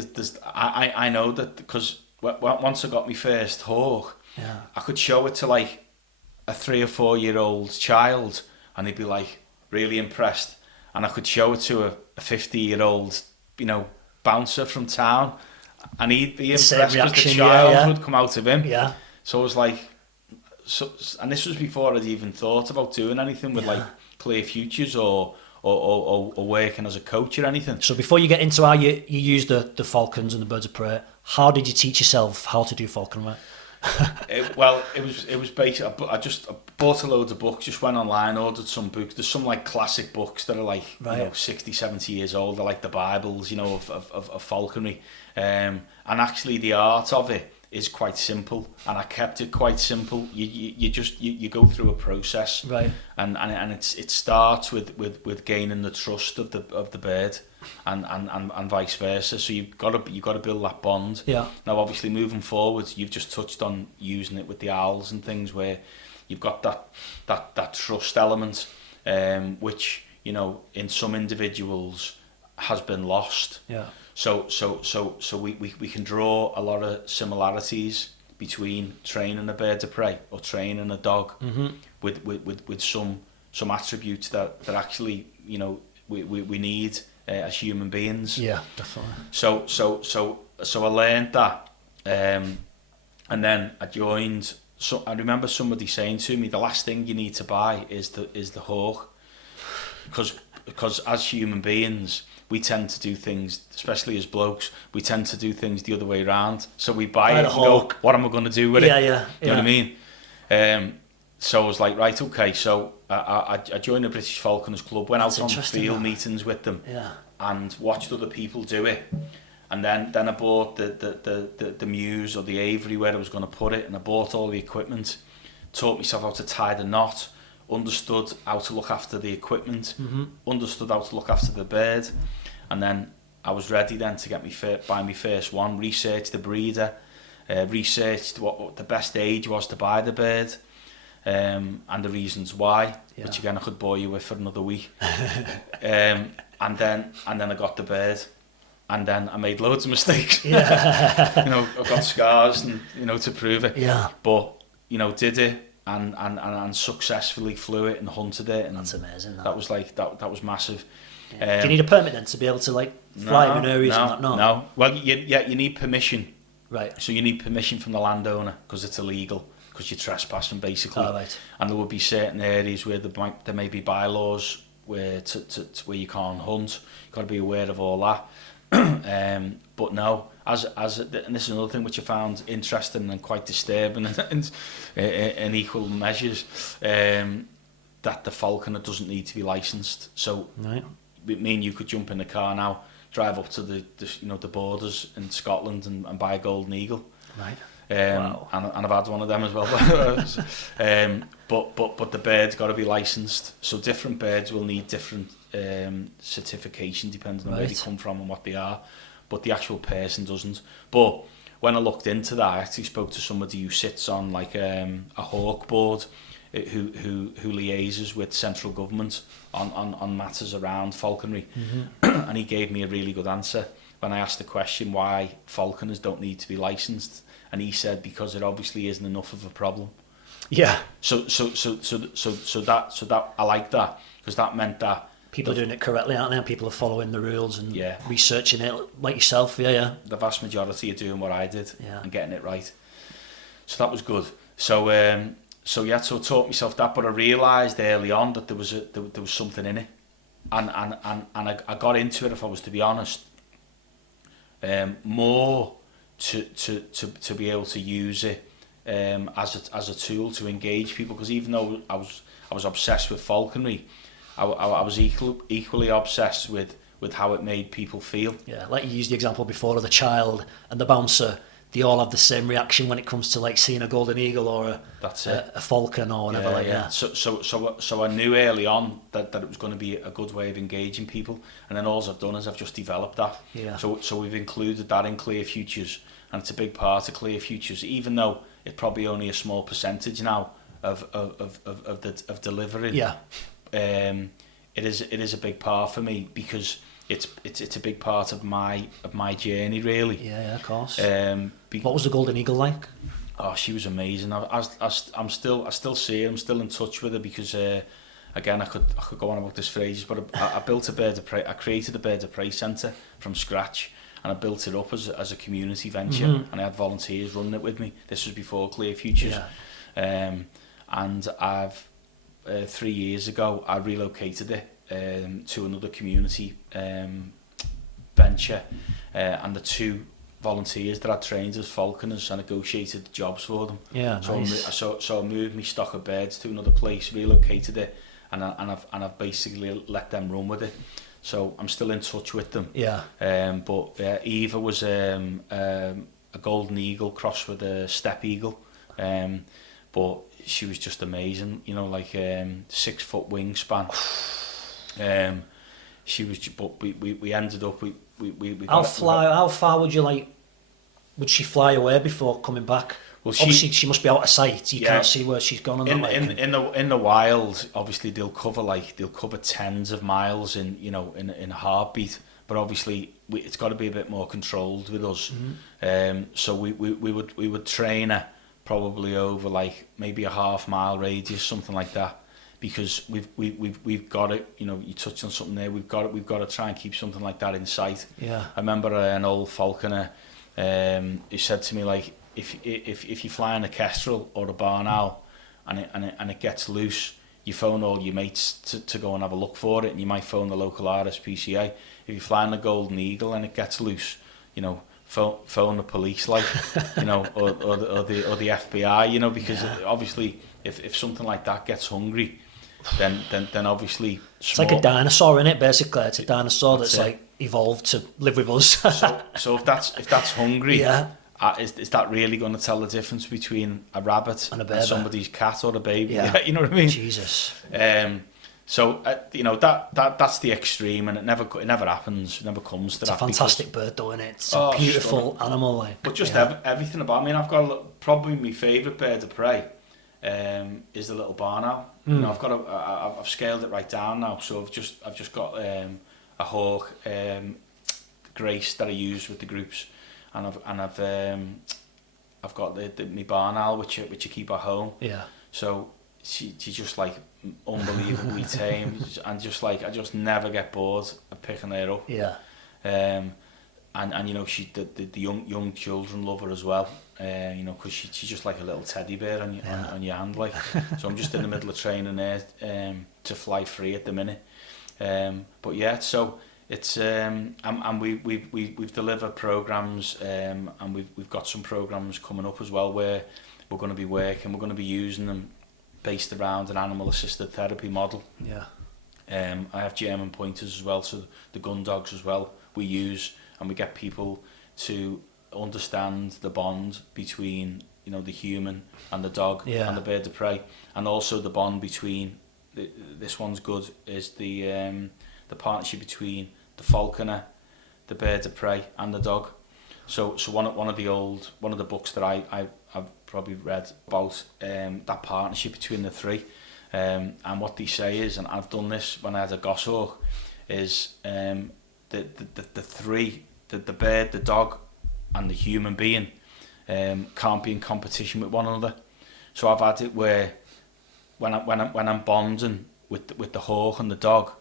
I know that, because once I got my first hawk, I could show it to like a 3 or 4 year old child, and he'd be like really impressed, and I could show it to a 50-year-old, bouncer from town, and he'd be impressed because the child would come out of him. Yeah. So I was like, and this was before I'd even thought about doing anything with like Clear Futures or working as a coach or anything. So before you get into how you use the falcons and the birds of prey, how did you teach yourself how to do falconry? It was basically, I bought a load of books, just went online, ordered some books. There's some like classic books that are like 60, 70 years old. They're like the Bibles, of falconry. And actually the art of it is quite simple, and I kept it quite simple. You go through a process, right? And it starts with gaining the trust of the bird, and vice versa. So you've got to build that bond. Yeah. Now, obviously, moving forward, you've just touched on using it with the owls and things, where you've got that trust element, which in some individuals has been lost. Yeah. So we can draw a lot of similarities between training a bird of prey or training a dog, with some attributes that actually we need as human beings. Yeah, definitely. So I learned that, and then I joined. So I remember somebody saying to me, the last thing you need to buy is the hawk, because as human beings, we tend to do things, especially as blokes, we tend to do things the other way around. So we buy it and go, what am I going to do with it? You know what I mean? So I was like, right, okay. So I joined the British Falconers Club, went out on field meetings with them, and watched other people do it. And then I bought the Muse or the Avery where I was going to put it, and I bought all the equipment, taught myself how to tie the knot, understood how to look after the equipment, understood how to look after the bird, and then I was ready then to buy my first one, researched the breeder, researched what the best age was to buy the bird, and the reasons why, which again I could bore you with for another week. And then I got the bird, and then I made loads of mistakes. Yeah. You know, I've got scars, and you know, to prove it. Yeah. But you know, did it and successfully flew it and hunted it, and That's amazing. that was like that was massive. Yeah. Do you need a permit then to be able to like fly in areas and that? No. Well, you need permission. Right. So you need permission from the landowner because it's illegal, because you're trespassing basically. Oh, right. And there would be certain areas where there may be bylaws where where you can't hunt. You've got to be aware of all that. But no, and this is another thing which I found interesting and quite disturbing in equal measures, that the falconer doesn't need to be licensed. So Right. me and you could jump in the car now, drive up to the borders in Scotland and buy a golden eagle. Right. Wow. And I've had one of them as well. But the bird's got to be licensed. So different birds will need different certification depending on where they come from and what they are. But the actual person doesn't. But when I looked into that, I actually spoke to somebody who sits on like a hawk board, who liaises with central government on matters around falconry. Mm-hmm. And he gave me a really good answer when I asked the question why falconers don't need to be licensed. And he said because it obviously isn't enough of a problem. Yeah. So that I like that, because that meant that people are doing it correctly, aren't they? People are following the rules and yeah, researching it like yourself. Yeah. The vast majority are doing what I did, yeah, and getting it right. So that was good. So so I taught myself that, but I realised early on that there was something in it, and I got into it, if I was to be honest, more to be able to use it as a tool to engage people, because even though I was obsessed with falconry, I was equally obsessed with how it made people feel. Yeah, like you used the example before of the child and the bouncer. They all have the same reaction when it comes to like seeing a golden eagle or a falcon or whatever like that. So I knew early on that it was going to be a good way of engaging people, and then all I've done is I've just developed that. Yeah. So we've included that in Clear Futures, and it's a big part of Clear Futures, even though it's probably only a small percentage now of delivery. Yeah. It is a big part for me, because it's a big part of my journey, really. Yeah, of course. What was the golden eagle like? Oh, she was amazing. I still see her. I'm still in touch with her, because again, I could go on about this for ages, but I built a bird of prey. I created a bird of prey centre from scratch, and I built it up as a community venture, and I had volunteers running it with me. This was before Clear Futures. Yeah. And I've 3 years ago I relocated it to another community venture, and the two volunteers that I trained as falconers, I negotiated jobs for them. Yeah, nice. So I moved my stock of birds to another place, relocated it, and I've basically let them run with it. So I'm still in touch with them. Yeah. But Eva was a golden eagle crossed with a steppe eagle, but she was just amazing. You know, like 6 foot wingspan. She was, but we ended up we how far would she fly away before coming back? Well, obviously she must be out of sight. You can't see where she's gone on in the wild. Obviously they'll cover tens of miles in a heartbeat, but obviously it's got to be a bit more controlled with us. So we would train her probably over like maybe a half-mile radius, something like that, because we've got it. You know, you touched on something there. We've got to try and keep something like that in sight. Yeah. I remember an old falconer who said to me, like, if you fly in a kestrel or a barn owl and it gets loose, you phone all your mates to go and have a look for it, and you might phone the local RSPCA. If you fly in a golden eagle and it gets loose, you know, phone the police, like, you know, or the FBI, you know, because obviously if something like that gets hungry, then obviously it's like a dinosaur, in it. Basically, it's a dinosaur that's like evolved to live with us. so if that's hungry, yeah. Is that really going to tell the difference between a rabbit and somebody's cat or a baby? Yeah. You know what I mean? Jesus. So you know, that's the extreme, and it never happens. It never comes to that. It's a fantastic bird, though, isn't it? It's a beautiful animal, like. But just everything about me. And I've got probably my favourite bird of prey is the little barn owl. You know, I've scaled it right down now. So I've just got a hawk Grace that I use with the groups, and I've got my barn owl which I keep at home. Yeah. So she's just like unbelievably tame, and just like I just never get bored of picking her up. Yeah. And you know, the young children love her as well. You know, because she's just like a little teddy bear on your hand, like. So I'm just in the middle of training her to fly free at the minute. But yeah, so it's and we've delivered programs, and we've got some programs coming up as well where we're going to be working. We're going to be using them based around an animal assisted therapy model. Yeah. I have German pointers as well, so the gun dogs as well we use, and we get people to understand the bond between, you know, the human and the dog and the bird of prey, and also the bond between this one's good is the partnership between the falconer, the bird of prey, and the dog. So one of the books that I've probably read about that partnership between the three, and what they say is, and I've done this when I had a goshawk, is the three, the bird, the dog, and the human being can't be in competition with one another. So I've had it where when I'm bonding with the hawk and the dog,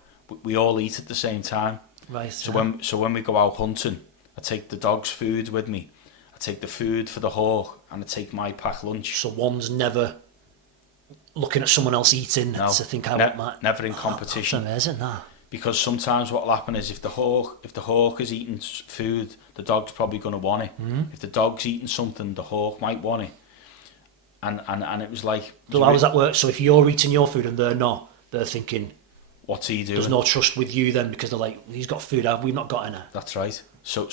we all eat at the same time. Right. So when we go out hunting, I take the dog's food with me, I take the food for the hawk, and I take my pack lunch. So one's never looking at someone else eating to think I want that. Never in competition. That's amazing, that. Because sometimes what will happen is if the hawk is eating food, the dog's probably going to want it. If the dog's eating something, the hawk might want it. And it was like... So how does that work? So if you're eating your food and they're not, they're thinking... What's he doing? There's no trust with you then, because they're like, he's got food, we've not got any. That's right. So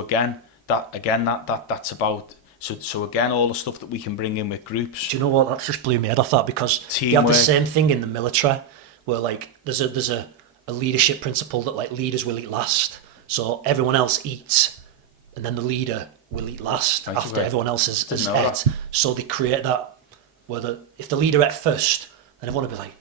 again, that's about... So again, all the stuff that we can bring in with groups. Do you know what? That just blew me head off, that, because Teamwork. you have the same thing in the military, where like there's a leadership principle that like leaders will eat last. So everyone else eats, and then the leader will eat last after everyone else has ate. So they create that where if the leader ate first, then everyone will be like,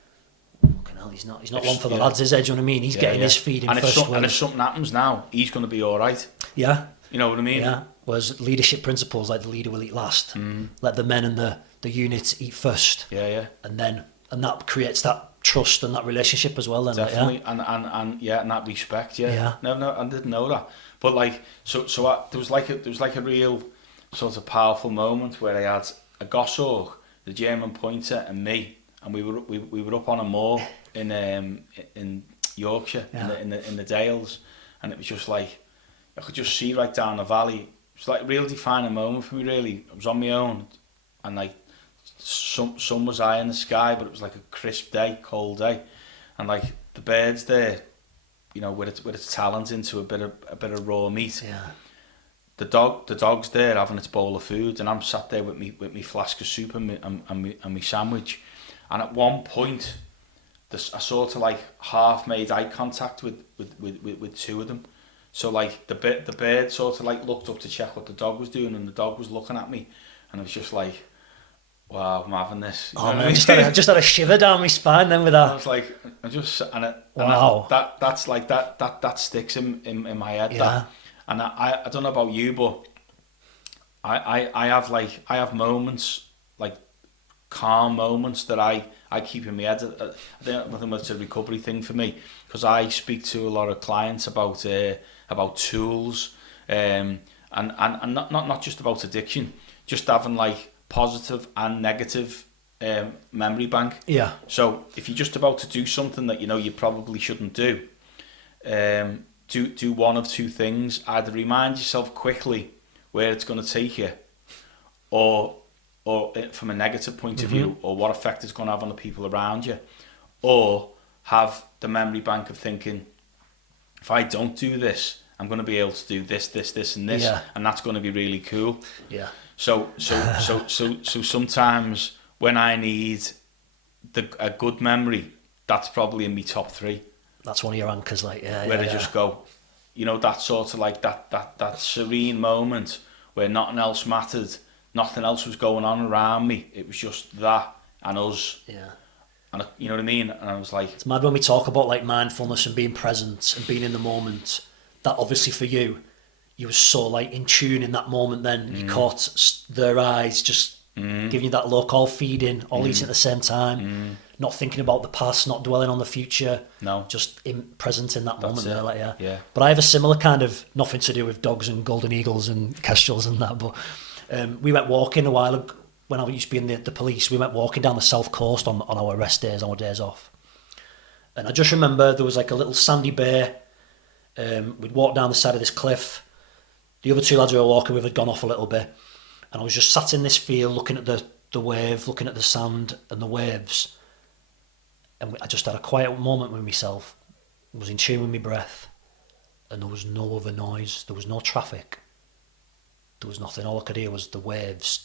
fucking hell, he's not one for the lads, is he? Do you know what I mean? He's getting his feeding first. And if something happens now, he's going to be all right. Yeah. You know what I mean? Yeah. Whereas leadership principles, like the leader will eat last. Let the men and the unit eat first. Yeah. And that creates that trust and that relationship as well. Then, definitely, like, and that respect. Yeah. No, I didn't know that. But like, there was like a real sort of powerful moment where I had a goshawk, the German pointer, and me, and we were up on a moor in Yorkshire, in the Dales, and it was just like I could just see right down the valley. It was like a real defining moment for me, really. I was on my own, and like sun was high in the sky, but it was like a crisp day, cold day, and like the birds there, you know, with its talons into a bit of raw meat. Yeah. The dog's there having its bowl of food, and I'm sat there with me flask of soup and me sandwich, and at one point, I sort of like half made eye contact with two of them. So like the bird sort of like looked up to check what the dog was doing, and the dog was looking at me, and it was just like, wow, I'm having this. Oh man, I just had a shiver down my spine then with that. I was like, wow. That's like that sticks in my head. Yeah. And I don't know about you, but I have moments, like calm moments that I keep in my head. I don't know if it's a recovery thing for me, because I speak to a lot of clients about tools, and not just about addiction, just having like positive and negative memory bank. Yeah. So if you're just about to do something that you know you probably shouldn't do, do one of two things: either remind yourself quickly where it's going to take you, or from a negative point of view, or what effect it's going to have on the people around you, or have the memory bank of thinking, if I don't do this, I'm going to be able to do this, and this, and that's going to be really cool. Yeah. So sometimes when I need a good memory, that's probably in my top 3. That's one of your anchors, like where I just go, you know, that sort of like that serene moment where nothing else mattered, nothing else was going on around me. It was just that and us. Yeah. And you know what I mean? And I was like, it's mad when we talk about like mindfulness and being present and being in the moment. that obviously for you, you were so like in tune in that moment. Then you caught their eyes just giving you that look, all feeding, all eating at the same time, not thinking about the past, not dwelling on the future. No. Just present in that moment. There, like, Yeah. But I have a similar kind of, nothing to do with dogs and golden eagles and kestrels and that, but we went walking a while ago, when I used to be in the police. We went walking down the south coast on our rest days, on our days off. And I just remember there was like a little sandy bay. We'd walked down the side of this cliff. The other two lads we were walking with had gone off a little bit. And I was just sat in this field looking at the wave, looking at the sand and the waves. And I just had a quiet moment with myself. I was in tune with my breath. And there was no other noise. There was no traffic. There was nothing. All I could hear was the waves.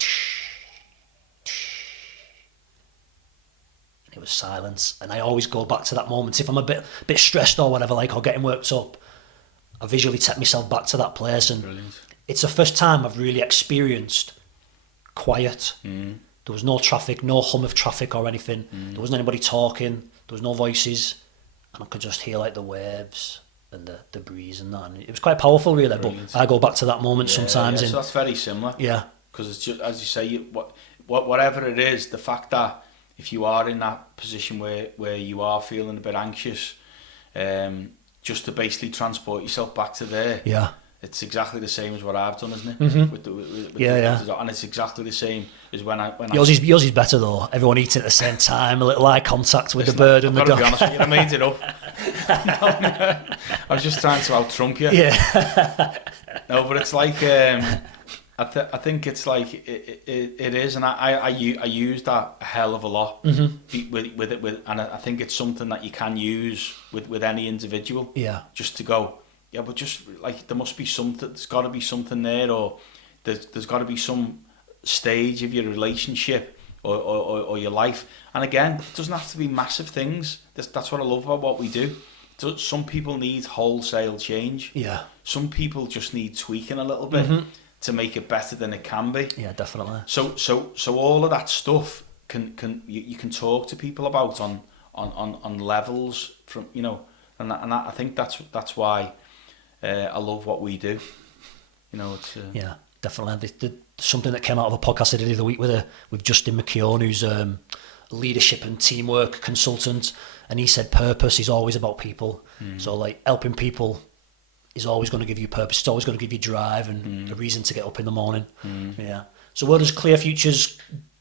And it was silence. And I always go back to that moment. If I'm a bit stressed or whatever, like, or getting worked up, I visually take myself back to that place. And Brilliant. It's the first time I've really experienced quiet. There was no traffic, no hum of traffic or anything. There wasn't anybody talking. There was no voices. And I could just hear like the waves and the breeze and that. And it was quite powerful, really. Brilliant. But I go back to that moment sometimes. Yeah, so that's very similar. Yeah. Because it's just, as you say, whatever it is, the fact that if you are in that position where you are feeling a bit anxious, just to basically transport yourself back to there. Yeah. It's exactly the same as what I've done, isn't it? With Yeah. and it's exactly the same as when I. Yours is better though. Everyone eating at the same time, a little eye contact with the bird and the dog. I've got to be honest with you, I made it up. No. I was just trying to out-trump you. Yeah. No, but it's like I think it's like it is, and I use that a hell of a lot with it, and I think it's something that you can use with any individual. Yeah. Just to go. Yeah, but just like there must be something. There's got to be something there, or there's got to be some stage of your relationship or your life. And again, it doesn't have to be massive things. That's what I love about what we do. Some people need wholesale change. Yeah. Some people just need tweaking a little bit to make it better than it can be. Yeah, definitely. So all of that stuff you can talk to people about on levels from and I think that's why. I love what we do. It's yeah, definitely. Something that came out of a podcast I did the other week with Justin McKeown, who's a leadership and teamwork consultant, and he said purpose is always about people. So like helping people is always going to give you purpose. It's always going to give you drive and a reason to get up in the morning. Yeah. So where does Clear Futures?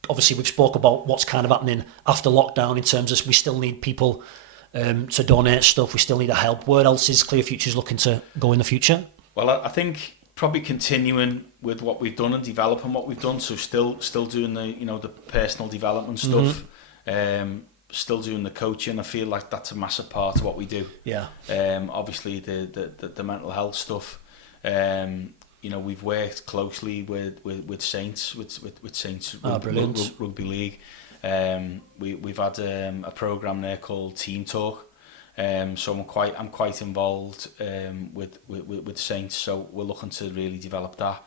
Obviously, we've spoke about what's kind of happening after lockdown in terms of we still need people. To donate stuff, we still need a help. Where else is Clear Futures looking to go in the future? Well, I think probably continuing with what we've done and developing what we've done. So still doing the personal development stuff, still doing the coaching. I feel like that's a massive part of what we do. Yeah. Obviously the mental health stuff. We've worked closely with Saints with Saints Rugby League. We've had a program there called Team Talk, so I'm quite involved with Saints. So we're looking to really develop that.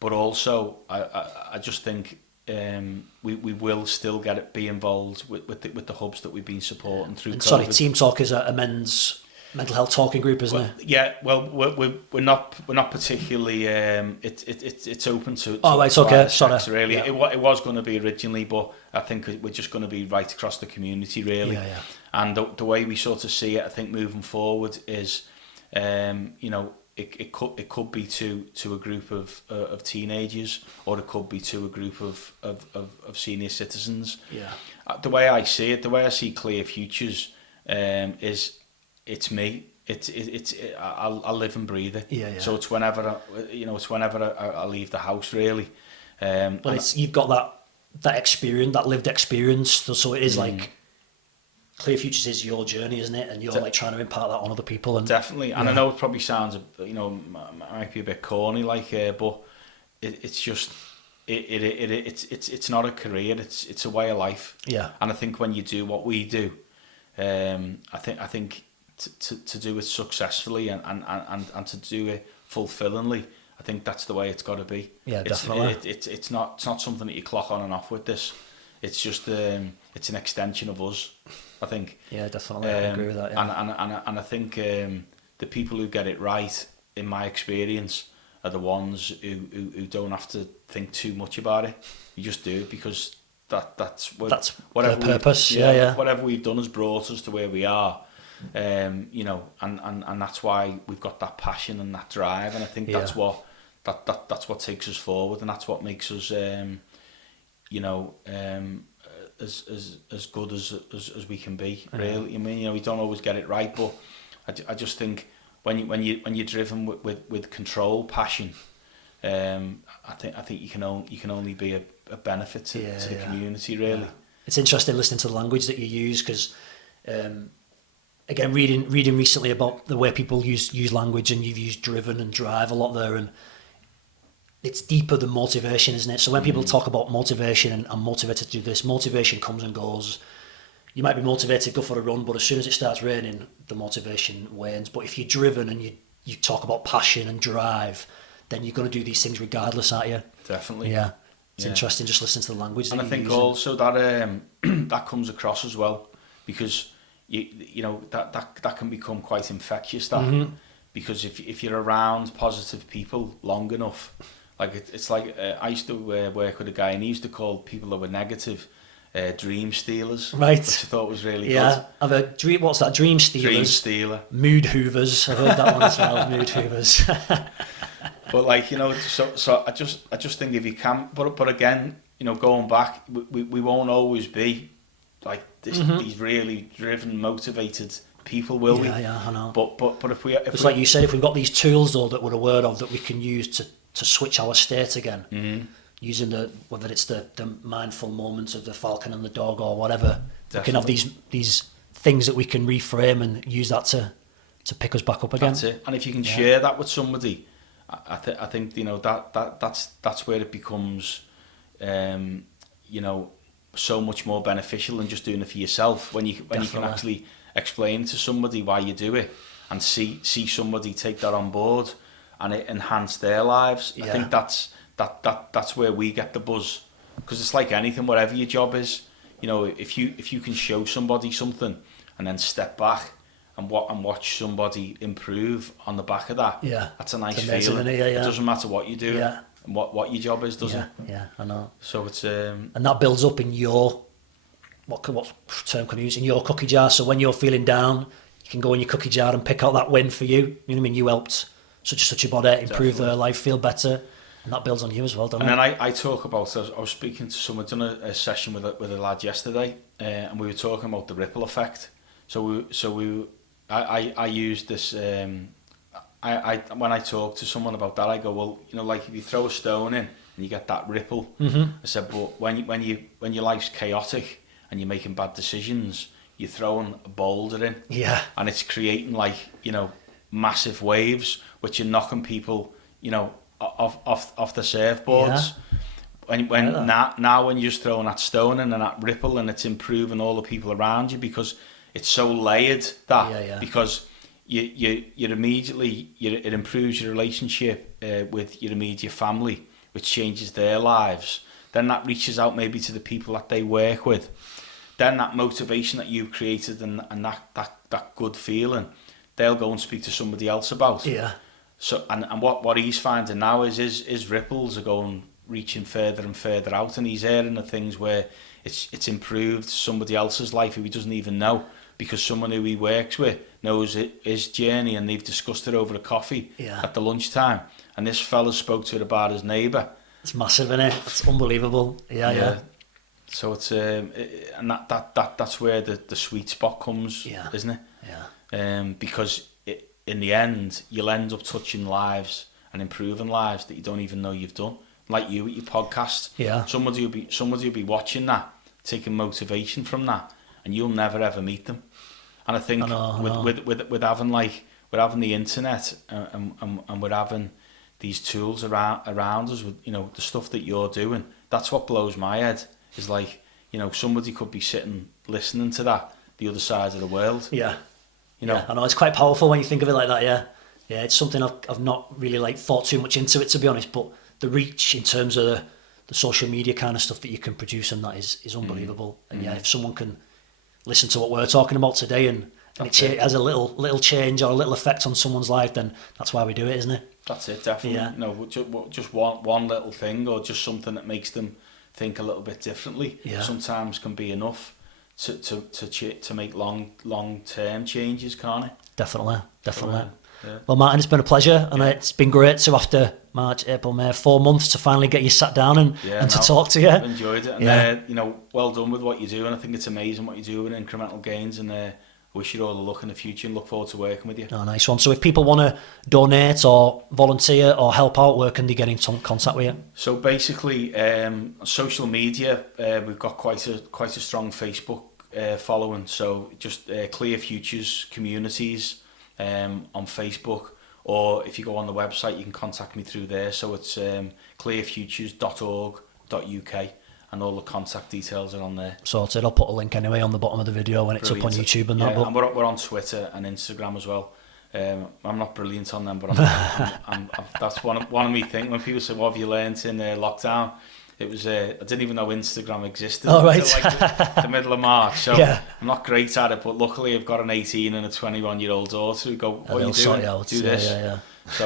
But also, I just think we will still be involved with the hubs that we've been supporting through. And COVID. sorry, Team Talk is a men's mental health talking group, isn't it? Yeah, well, we're not particularly. It's open to. Oh, right, it's okay. Sorry, really, yeah. it was going to be originally, but I think we're just going to be right across the community, really. Yeah. And the way we sort of see it, I think moving forward is, it could be to a group of teenagers, or it could be to a group of senior citizens. Yeah. The way I see it, the way I see Clear Futures, is. It's me. I live and breathe it. Yeah. So it's whenever I leave the house, really. But you've got that experience, that lived experience. So it is like Clear Futures is your journey, isn't it? And you're like trying to impart that on other people. And definitely. And I know it probably sounds, might be a bit corny, but it's just it's not a career. It's a way of life. Yeah. And I think when you do what we do, I think. To do it successfully and to do it fulfillingly, I think that's the way it's got to be. Yeah, definitely. It's not something that you clock on and off with this. It's just it's an extension of us, I think. Yeah, definitely. I agree with that. Yeah. And I think the people who get it right, in my experience, are the ones who don't have to think too much about it. You just do it because that's their purpose. Yeah. Whatever we've done has brought us to where we are. You know, and that's why we've got that passion and that drive, and I think that's what that's what takes us forward, and that's what makes us you know, as good as we can be, really. I mean, you know, we don't always get it right, but I just think when you're driven with control, passion, I think you can only be a benefit to the community, really. It's interesting listening to the language that you use, because again, reading recently about the way people use language, and you've used driven and drive a lot there, and it's deeper than motivation, isn't it? So when people talk about motivation and I'm motivated to do this, motivation comes and goes. You might be motivated to go for a run, but as soon as it starts raining, the motivation wanes. But if you're driven and you talk about passion and drive, then you're going to do these things regardless, aren't you? Definitely. Yeah. It's interesting just listening to the language. And I think also that that comes across as well, because you know that can become quite infectious. That because if you're around positive people long enough, like it's like I used to work with a guy, and he used to call people that were negative dream stealers, right? Which I thought was really good. I've heard what's that? Dream stealers. Dream stealer. Mood hoovers. I've heard that one as well. Mood hoovers. But like, you know, so I just think if you can, but again, you know, going back, we won't always be like this, these really driven, motivated people, will we? Yeah, I know. But if it's like you said, if we've got these tools though that we're aware of that we can use to switch our state again, using whether it's the mindful moments of the falcon and the dog or whatever, we can have these things that we can reframe and use that to pick us back up again. That's it. And if you can share that with somebody, I think you know that's where it becomes you know, so much more beneficial than just doing it for yourself, when you can actually explain to somebody why you do it and see somebody take that on board and it enhance their lives. I think that's where we get the buzz, because it's like anything, whatever your job is, you know, if you can show somebody something and then step back and watch somebody improve on the back of that, that's a nice feeling. It doesn't matter what you do and what your job is, does it? Yeah, I know. So it's and that builds up in your what term can I use, in your cookie jar. So when you're feeling down, you can go in your cookie jar and pick out that win for you. You know what I mean? You helped such a body improve their life, feel better, and that builds on you as well, doesn't it? And then I talk about, I was speaking to someone, done a session with a lad yesterday, and we were talking about the ripple effect. I used this. I when I talk to someone about that, I go, well, you know, like if you throw a stone in and you get that ripple. I said, but when your life's chaotic and you're making bad decisions, you're throwing a boulder in, and it's creating, like, you know, massive waves which are knocking people, you know, off the surfboards. Now when you're just throwing that stone in and that ripple, and it's improving all the people around you, because it's so layered that because you're immediately, it improves your relationship with your immediate family, which changes their lives. Then that reaches out maybe to the people that they work with. Then that motivation that you've created and that good feeling, they'll go and speak to somebody else about. So and what he's finding now is his ripples are reaching further and further out, and he's hearing the things where it's improved somebody else's life who he doesn't even know, because someone who he works with knows his journey, and they've discussed it over a coffee at the lunchtime, and this fella spoke to it about his neighbour. It's massive, isn't it? It's unbelievable. Yeah. So it's and that's where the sweet spot comes, isn't it? Because in the end, you'll end up touching lives and improving lives that you don't even know you've done. Like you at your podcast, somebody will be watching that, taking motivation from that, and you'll never ever meet them. And I think with having the internet and with having these tools around us, with, you know, the stuff that you're doing, that's what blows my head. Is like, you know, somebody could be sitting listening to that the other side of the world. You know, I know, it's quite powerful when you think of it like that. Yeah, it's something I've not really thought too much into it, to be honest. But the reach in terms of the social media kind of stuff that you can produce and that is unbelievable. And if someone can listen to what we're talking about today and and it has a little change or a little effect on someone's life, then that's why we do it, isn't it? That's it, definitely. Yeah. No, just one little thing, or just something that makes them think a little bit differently. Yeah. Sometimes can be enough to make long term changes, can't it? Definitely. Yeah. Well, Martin, it's been a pleasure, and it's been great to, after March, April, May, 4 months, to finally get you sat down and to talk to you. I've enjoyed it, and well done with what you do, and I think it's amazing what you do with Incremental Gainz, and wish you all the luck in the future and look forward to working with you. Oh, nice one. So if people want to donate or volunteer or help out, where can they get in contact with you? So basically, social media, we've got quite a strong Facebook following. So just Clear Futures Communities on Facebook, or if you go on the website, you can contact me through there. So it's clearfutures.org.uk. And all the contact details are on there. Sorted. I'll put a link anyway on the bottom of the video when it's up on YouTube and that. And we're on Twitter and Instagram as well. I'm not brilliant on them, but that's one of my things. When people say, "What have you learnt in lockdown?" It was I didn't even know Instagram existed until like the middle of March. So I'm not great at it, but luckily I've got an 18 and a 21-year-old daughter who go, "What are you doing? Do this." Yeah. So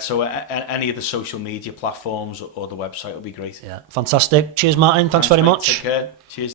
so any of the social media platforms or the website will be great. Yeah, fantastic. Cheers, Martin. Thanks very much. Take care. Cheers.